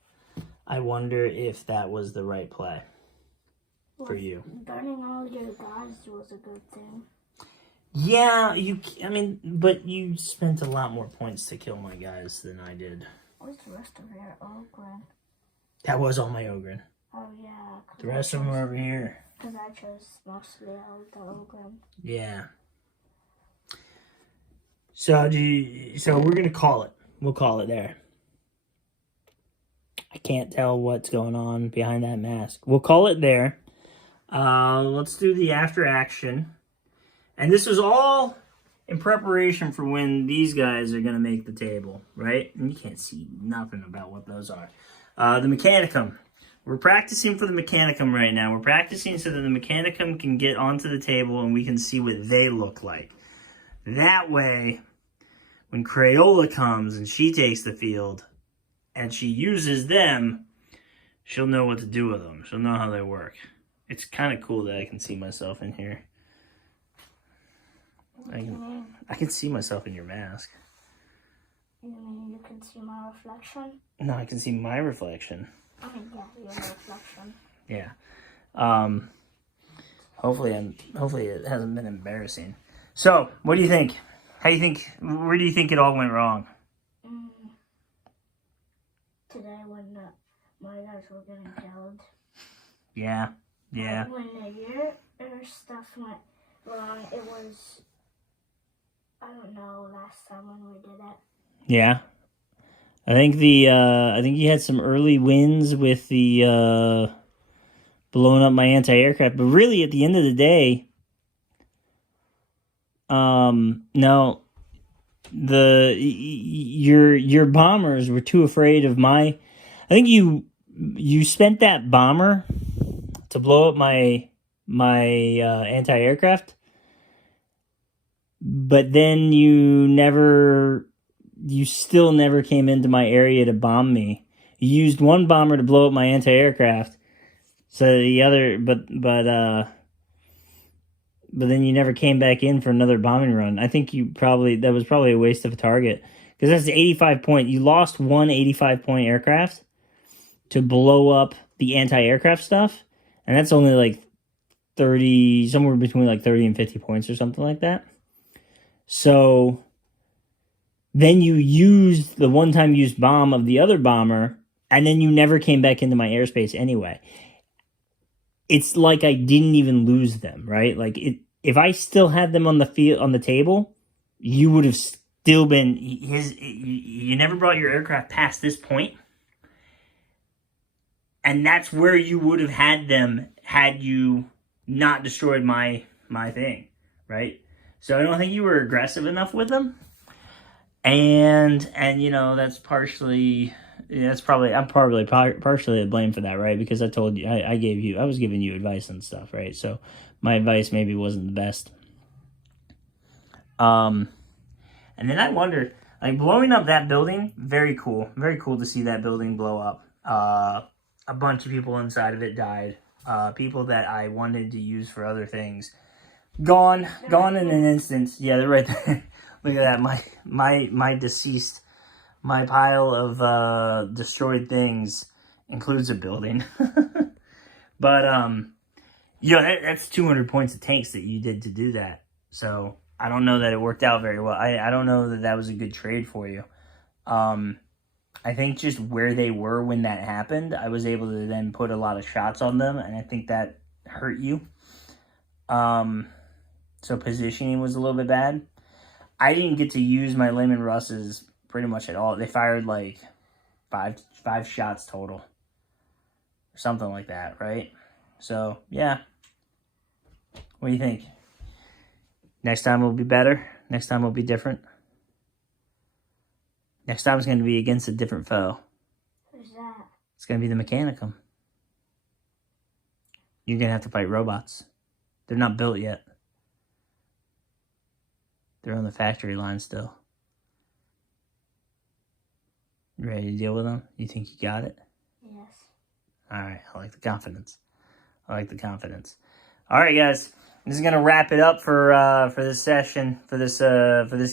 I wonder if that was the right play for you. Burning all your guys was a good thing. Yeah, but you spent a lot more points to kill my guys than I did. Where's the rest of your Ogren? That was all my Ogren. Oh, yeah. The rest of them are over here. Because I chose mostly all the Ogren. Yeah. So we're going to call it. We'll call it there. I can't tell what's going on behind that mask. We'll call it there. Let's do the after action. And this was all in preparation for when these guys are going to make the table, right? And you can't see nothing about what those are. The Mechanicum. We're practicing for the Mechanicum right now. We're practicing so that the Mechanicum can get onto the table and we can see what they look like. That way, when Crayola comes and she takes the field and she uses them, she'll know what to do with them. She'll know how they work. It's kind of cool that I can see myself in here. I can see myself in your mask. You mean you can see my reflection? No, I can see my reflection. I mean, yeah, your reflection. Yeah. Hopefully it hasn't been embarrassing. So, what do you think? Where do you think it all went wrong? Today when my guys were getting killed. Yeah. When your stuff went wrong, it was, I don't know, last time when we did it. Yeah. I think you had some early wins with the blowing up my anti-aircraft, but really at the end of the day, no, your bombers were too afraid of my. I think you spent that bomber to blow up my anti-aircraft, but then you still never came into my area to bomb me. You used one bomber to blow up my anti-aircraft, so the other, but then you never came back in for another bombing run. I think that was probably a waste of a target, because that's the 85 point. You lost one 85 point aircraft to blow up the anti-aircraft stuff, and that's only like 30, somewhere between like 30 and 50 points or something like that. So then you used the one-time used bomb of the other bomber, and then you never came back into my airspace anyway. It's like I didn't even lose them, right? Like if I still had them on the field, on the table, you would have still been his. You never brought your aircraft past this point, and that's where you would have had them had you not destroyed my thing, right? So I don't think you were aggressive enough with them, and you know that's partially. I'm probably partially to blame for that, right? Because I told you, I was giving you advice and stuff, right? So my advice maybe wasn't the best. And then I wonder, like, blowing up that building, very cool to see that building blow up. A bunch of people inside of it died. People that I wanted to use for other things, gone in an instant. Yeah, they're right there. Look at that, my deceased. My pile of destroyed things includes a building. But, that's 200 points of tanks that you did to do that. So, I don't know that it worked out very well. I don't know that that was a good trade for you. I think just where they were when that happened, I was able to then put a lot of shots on them, and I think that hurt you. So, positioning was a little bit bad. I didn't get to use my Lehman Russes pretty much at all. They fired like five shots total. Or something like that, right? So, yeah. What do you think? Next time will be better? Next time will be different? Next time is going to be against a different foe. Who's that? It's going to be the Mechanicum. You're going to have to fight robots. They're not built yet. They're on the factory line still. You ready to deal with them? You think you got it? Yes. Alright, I like the confidence. All right, guys. This is gonna wrap it up for this session, for this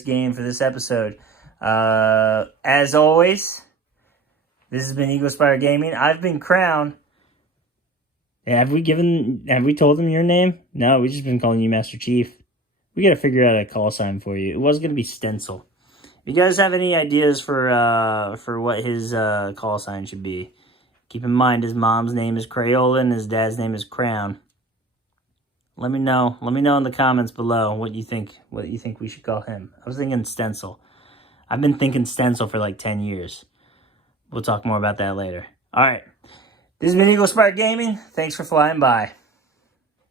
game, for this episode. As always, this has been Eagle Spire Gaming. I've been Crown. Have we told them your name? No, we've just been calling you Master Chief. We gotta figure out a call sign for you. It was gonna be Stencil. If you guys have any ideas for what his call sign should be, keep in mind his mom's name is Crayola and his dad's name is Crown. Let me know. Let me know in the comments below what you think we should call him. I was thinking Stencil. I've been thinking Stencil for like 10 years. We'll talk more about that later. All right. This has been Eagle Spire Gaming. Thanks for flying by.